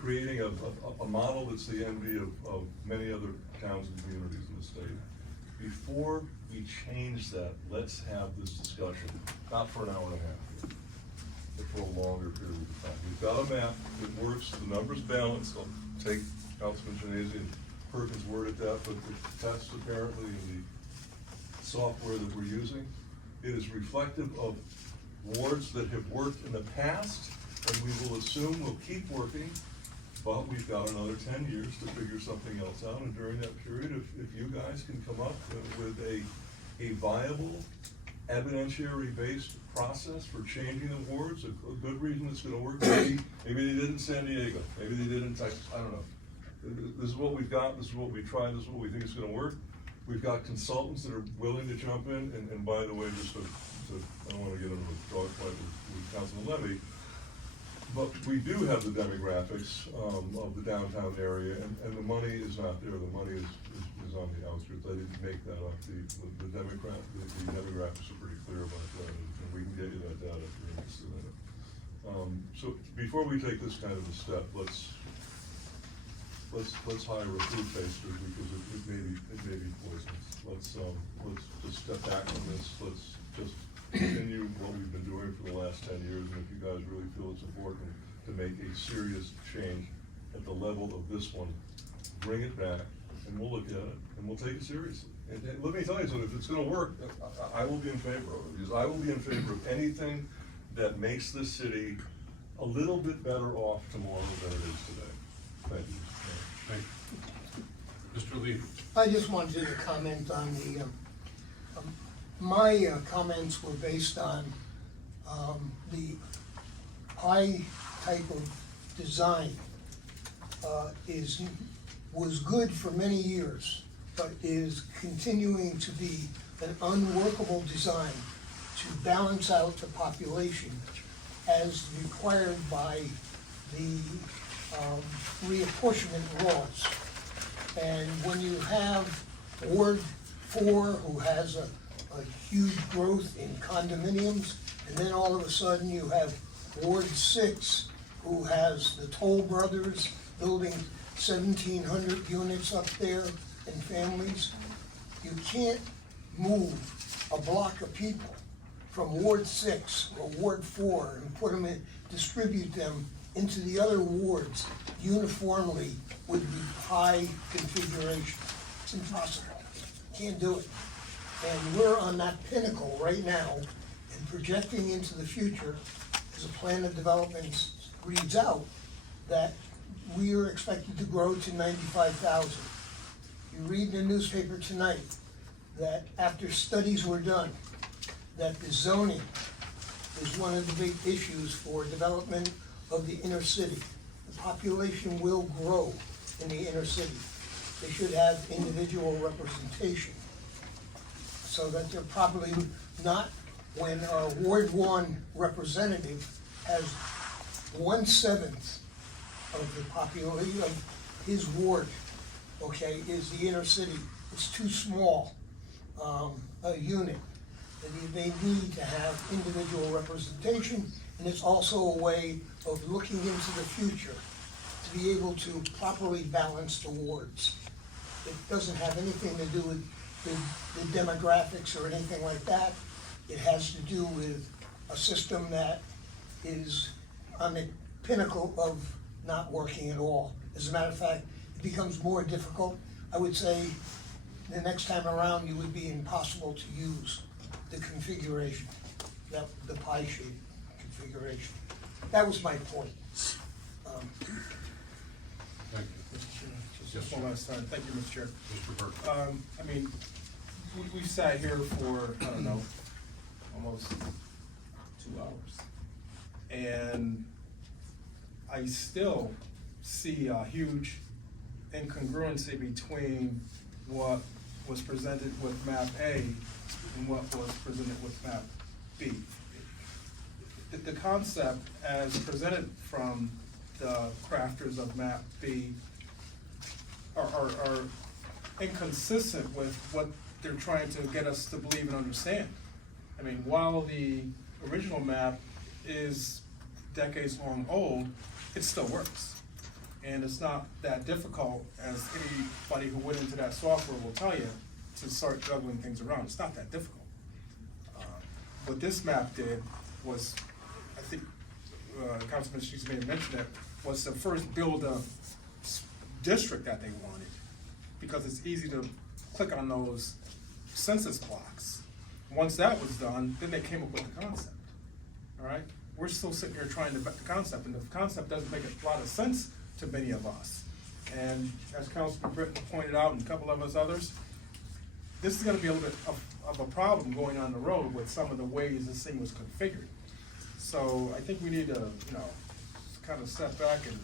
creating a model that's the envy of many other towns and communities in the state. Before we change that, let's have this discussion, not for an hour and a half, but for a longer period of time. We've got a map that works, the numbers balance. I'll take Councilman Genesi and Perkins' word at that, but the tests apparently in the software that we're using, it is reflective of wards that have worked in the past, and we will assume will keep working, but we've got another 10 years to figure something else out, and during that period, if you guys can come up with a viable, evidentiary-based process for changing the wards, a good reason it's gonna work, maybe they did in San Diego, maybe they did in Texas, I don't know. This is what we've got, this is what we tried, this is what we think is gonna work. We've got consultants that are willing to jump in, and by the way, just to I don't wanna get into a dogfight with Councilman Levy, but we do have the demographics, of the downtown area, and the money is not there, the money is on the outskirts. I didn't make that up, the demographics are pretty clear about that, and we can get you that data if you're interested in it. So before we take this kind of a step, let's hire a food taster, because it may be poisonous. Let's just step back from this, let's just continue what we've been doing for the last 10 years, and if you guys really feel it's important to make a serious change at the level of this one, bring it back, and we'll look at it, and we'll take it seriously. And let me tell you something, if it's gonna work, I will be in favor of it, because I will be in favor of anything that makes this city a little bit better off tomorrow than it is today. Thank you. Thank you. Mr. Lee? I just wanted to comment on the, my comments were based on the pie type of design was good for many years, but is continuing to be an unworkable design to balance out the population as required by the reapportionment laws. And when you have Ward 4, who has a huge growth in condominiums, and then all of a sudden you have Ward 6, who has the Toll Brothers building 1,700 units up there and families, you can't move a block of people from Ward 6 or Ward 4 and put them in, distribute them into the other wards uniformly with the high configuration. It's impossible. Can't do it. And we're on that pinnacle right now, and projecting into the future, as a plan of development reads out, that we are expected to grow to 95,000. You read in the newspaper tonight that after studies were done, that the zoning is one of the big issues for development of the inner city. The population will grow in the inner city. They should have individual representation, so that they're probably not, when our Ward 1 representative has 1/7 of the population of his ward, okay, is the inner city. It's too small a unit. They need to have individual representation, and it's also a way of looking into the future to be able to properly balance the wards. It doesn't have anything to do with the demographics or anything like that. It has to do with a system that is on the pinnacle of not working at all. As a matter of fact, it becomes more difficult. I would say the next time around, it would be impossible to use the configuration, the pie-shaped configuration. That was my point. Thank you. Just one last time, thank you, Mr. Chair. Mr. Burke? I mean, we sat here for, I don't know, almost 2 hours. And I still see a huge incongruency between what was presented with map A and what was presented with map B. The concept as presented from the crafters of map B are inconsistent with what they're trying to get us to believe and understand. I mean, while the original map is decades long old, it still works. And it's not that difficult, as anybody who went into that software will tell you, to start juggling things around. It's not that difficult. What this map did was, I think, Councilman Sheets may have mentioned it, was to first build a district that they wanted, because it's easy to click on those census blocks. Once that was done, then they came up with the concept. all right? We're still sitting here trying to vet the concept, and the concept doesn't make a lot of sense to many of us. And as Councilman Britton pointed out, and a couple of us others, this is gonna be a little bit of a problem going on the road with some of the ways this thing was configured. So I think we need to, you know, kind of step back and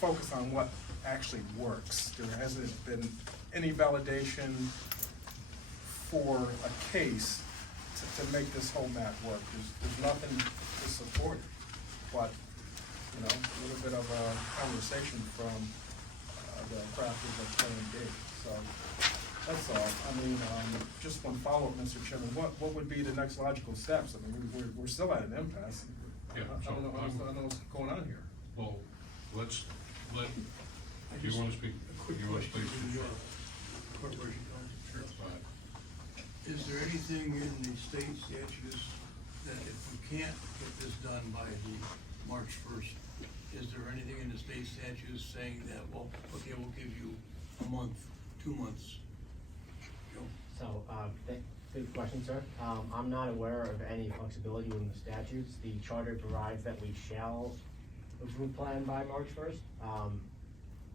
focus on what actually works. There hasn't been any validation for a case to make this whole map work. There's nothing to support it, but, you know, a little bit of a conversation from the crafters of Plan B. So that's all. I mean, just one follow-up, Mr. Chairman. What would be the next logical steps? I mean, we're still at an impasse. Yeah, I don't know, I don't know what's going on here. Well, let's, do you wanna speak? A quick You wanna question speak? to your corporation counsel. Sure, go ahead. Is there anything in the state statutes that if we can't get this done by the March first, is there anything in the state statutes saying that, well, okay, we'll give you a month, 2 months? You know, So, good question, sir. I'm not aware of any flexibility in the statutes. The charter provides that we shall approve plan by March first.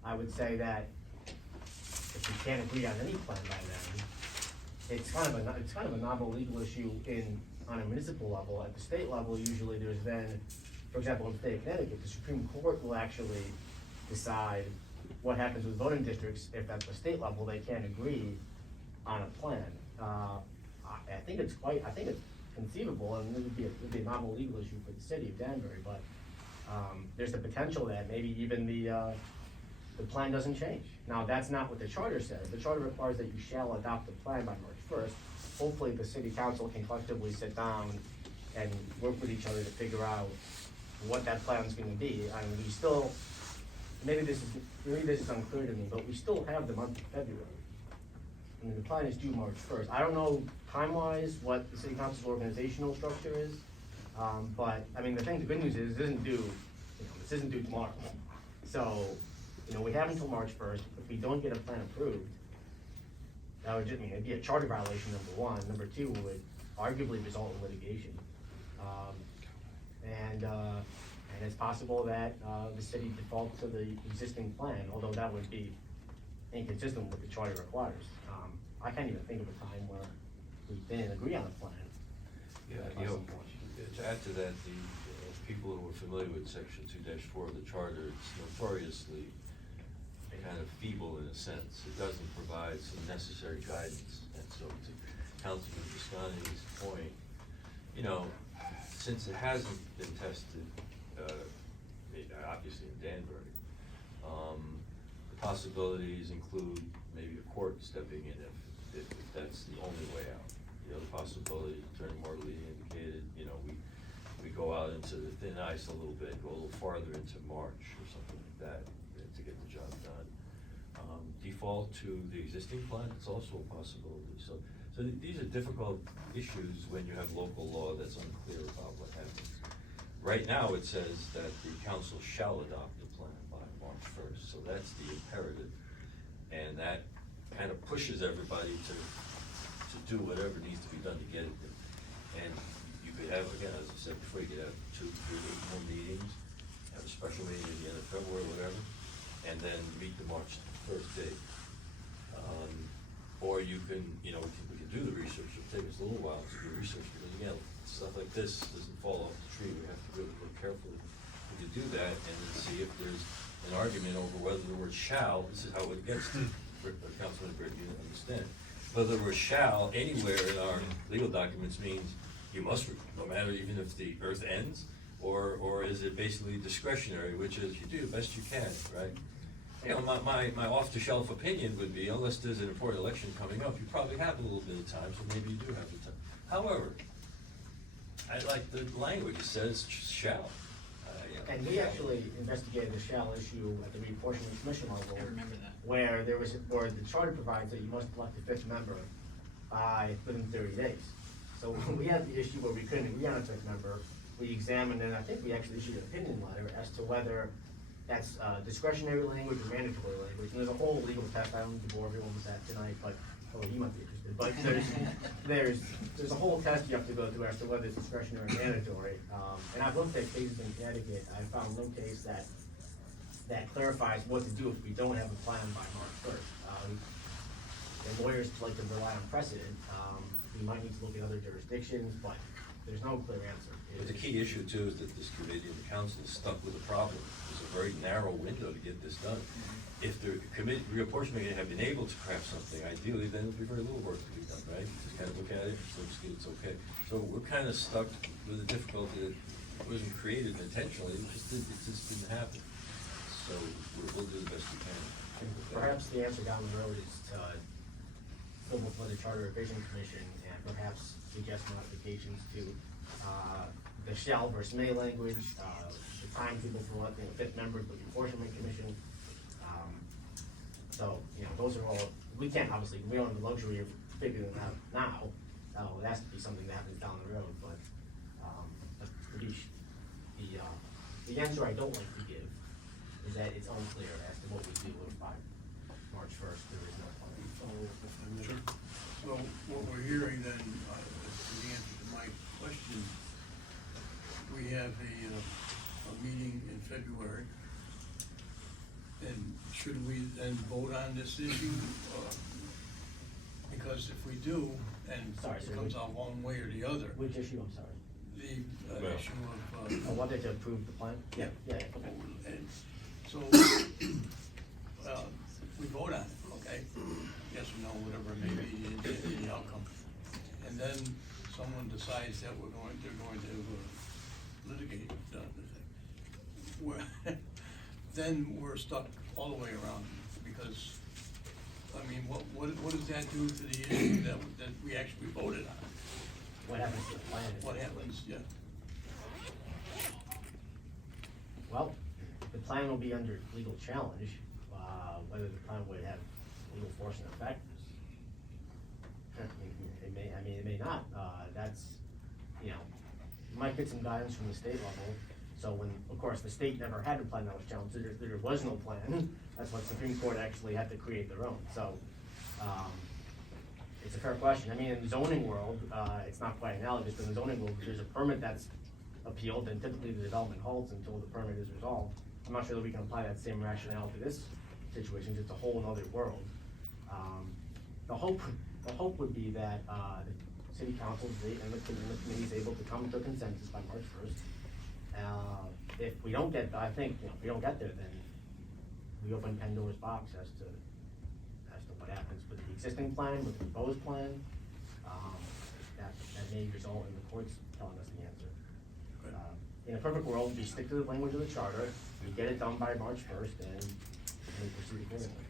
I would say that if we can't agree on any plan by then, it's kind of a novel legal issue on a municipal level. At the state level, usually there's then, for example, in the state of Connecticut, the Supreme Court will actually decide what happens with voting districts if at the state level they can't agree on a plan. I think it's conceivable, and it would be a novel legal issue for the city of Danbury, but, there's the potential that maybe even the plan doesn't change. Now, that's not what the charter says. The charter requires that you shall adopt the plan by March first. Hopefully, the city council can collectively sit down and work with each other to figure out what that plan's gonna be. I mean, we still, maybe this is unclear to me, but we still have the month of February. I mean, the plan is due March first. I don't know time-wise what the city council's organizational structure is, but, I mean, the good news is, this isn't due tomorrow. So, we have until March first. If we don't get a plan approved, that would just mean it'd be a charter violation, number one. Number two, it would arguably result in litigation. And it's possible that, the city defaults to the existing plan, although that would be inconsistent with what the charter requires. I can't even think of a time where we didn't agree on a plan. Yeah, to add to that, the people who are familiar with section 2-4 of the charter, it's notoriously kind of feeble in a sense. It doesn't provide some necessary guidance. And so to Councilman Visconti's point, since it hasn't been tested, obviously in Danbury, the possibilities include maybe a court stepping in if that's the only way out. The possibility, Attorney Morley indicated, we go out into the thin ice a little bit, go a little farther into March or something like that to get the job done. Default to the existing plan, it's also a possibility. So these are difficult issues when you have local law that's unclear about what happens. Right now, it says that the council shall adopt the plan by March 1st, so that's the imperative. And that kind of pushes everybody to do whatever needs to be done to get it there. And you could have, again, as I said before, you could have 2, 3 more meetings, have a special meeting at the end of February, whatever, and then meet the March 1st date. Or you can, we can do the research. It'll take us a little while to do research, because again, stuff like this doesn't fall off the tree. We have to really look carefully. We can do that and then see if there's an argument over whether the word shall, this is how it gets to Councilman Britton, you understand. Whether the word shall anywhere in our legal documents means you must, no matter even if the earth ends, or is it basically discretionary, which is you do the best you can, right? My off-the-shelf opinion would be, unless there's an important election coming up, you probably have a little bit of time, so maybe you do have the time. However, I like the language, it says shall. And we actually investigated the shall issue at the Reappointment Commission level. I remember that. Where the charter provides that you must elect a 5th member within 30 days. So when we had the issue where we couldn't agree on a 5th member, we examined, and I think we actually issued an opinion letter as to whether that's discretionary language or mandatory language. And there's a whole legal test, I don't need to bore everyone with that tonight, but oh, you might be interested, but there's a whole test you have to go through as to whether it's discretionary or mandatory. And I've looked at cases in Connecticut, I found no case that clarifies what to do if we don't have a plan by March first. And lawyers like to rely on precedent, we might need to look at other jurisdictions, but there's no clear answer. But the key issue too is that this committee and the council is stuck with a problem. There's a very narrow window to get this done. If the committee, reapportionment committee had been able to craft something, ideally, then there'd be very little work to be done, right? You just kind of look at it, it's okay. So we're kind of stuck with the difficulty that wasn't created intentionally, it just didn't happen. So we'll do the best we can. Perhaps the answer down the road is to go before the Charter Revision Commission and perhaps suggest modifications to, the shall versus may language, the timetable for electing a fifth member of the Reapportionment Commission. So, those are all, we can't obviously, we don't have the luxury of figuring them out now. It has to be something that happens down the road, but, the answer I don't like to give is that it's unclear as to what we do if by March first there is no plan. So what we're hearing then, the answer to my question, we have a meeting in February. And should we then vote on this issue? Because if we do, and Sorry, it sir, comes which- out one way or the other, Which issue, I'm sorry? the Well. issue I of, wanted to approve the plan? Yeah, okay. and so, we vote on it, okay? Yes or no, whatever it may be, in the outcome. And then someone decides that they're going to litigate the thing. Then we're stuck all the way around, because, I mean, what does that do to the issue that we actually voted on? What happens to the plan? What happens, yeah, Well, the plan will be under legal challenge, whether the plan would have legal force and effect. It may not, you might get some guidance from the state level. So when, of course, the state never had a plan that was challenged, so there was no plan. That's what Supreme Court actually had to create their own, so, it's a fair question. I mean, in the zoning world, it's not quite analogous, but in the zoning world, if there's a permit that's appealed, then typically the development halts until the permit is resolved. I'm not sure that we can apply that same rationale to this situation, it's a whole other world. The hope would be that, the city council and the committee is able to come to a consensus by March first. If we don't get, I think, if we don't get there, then we open Pandora's box as to what happens with the existing plan, with the proposed plan. That may result in the courts telling us the answer. In a perfect world, we stick to the language of the charter, we get it done by March first, and we proceed accordingly.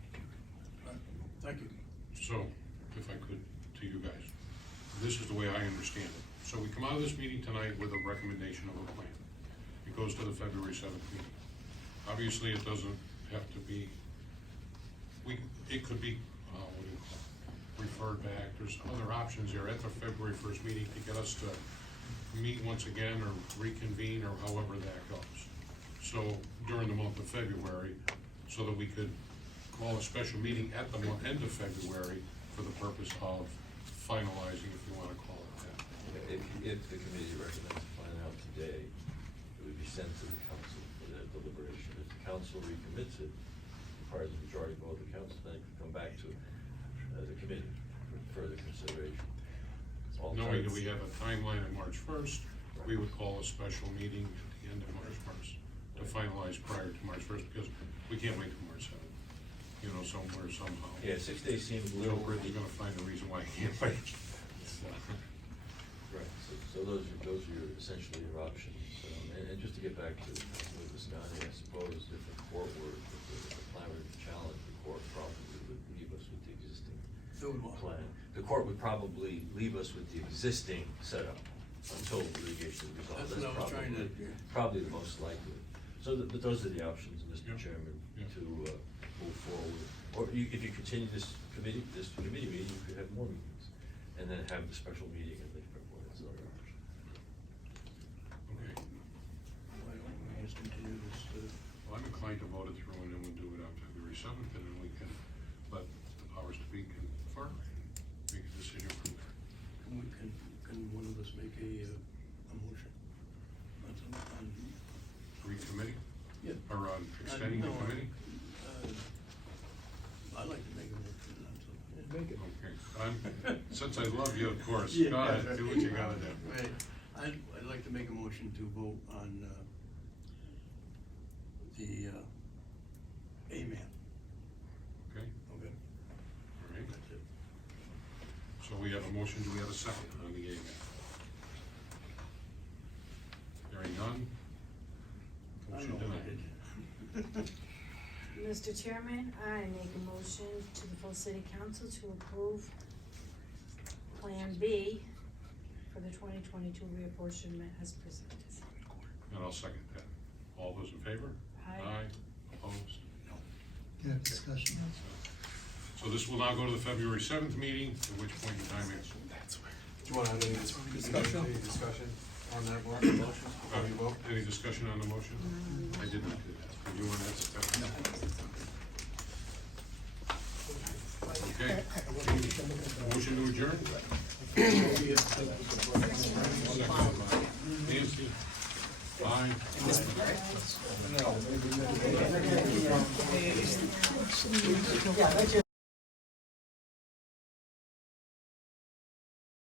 thank you. So, if I could, to you guys, this is the way I understand it. So we come out of this meeting tonight with a recommendation of a plan. It goes to the February 7th meeting. Obviously, it doesn't have to be, it could be, referred back. There's other options there at the February 1st meeting to get us to meet once again or reconvene or however that goes. So during the month of February, so that we could call a special meeting at the end of February for the purpose of finalizing, if you wanna call it that. If the committee recommends a plan out today, it would be sent to the council for their deliberation. If the council recommits it, requires a majority vote of the council, then it could come back to the committee for further consideration. Knowing that we have a timeline on March 1st, we would call a special meeting at the end of March 1st to finalize prior to March 1st, because we can't wait till March 7th, somewhere, somehow. Yeah, 6 days seems a So little. we're gonna find a reason why I can't wait. Right, so those are your, essentially your options. And just to get back to what was done, I suppose if the court were, if the plan were to challenge, the court probably would leave us with the existing plan. The court would probably leave us with the existing setup until litigation is resolved. That's what I was trying to do. Probably the most likely. So but those are the options, Mr. Yeah. Chairman, Yeah. to move forward. Or if you continue this committee meeting, you could have more meetings, and then have the special meeting in late February. That's another option. Okay, Why don't we just continue this, well, I'm inclined to vote it through, and then we'll do it on February 7th, and then we can let the powers to be confer. Since I love you, of course, Yeah. go ahead, do what you gotta do. Right, I'd like to make a motion to vote on, the, A-man. Okay, Okay, all right. that's it. So we have a motion, do we have a second on the A-man? Hearing none? I Motion don't know what I denied. did. Mr. Chairman, I make a motion to the full city council to approve Plan B for the 2022 reapportionment as presented. And I'll second that. All those in favor? Aye. Opposed? Yeah, discussion. So this will now go to the February 7th meeting, at which point in time it's, Do you want any discussion on that motion before you vote? any discussion on the motion? I did not do that. Did you want that discussion? Okay. Motion to adjourn? Nancy? Aye.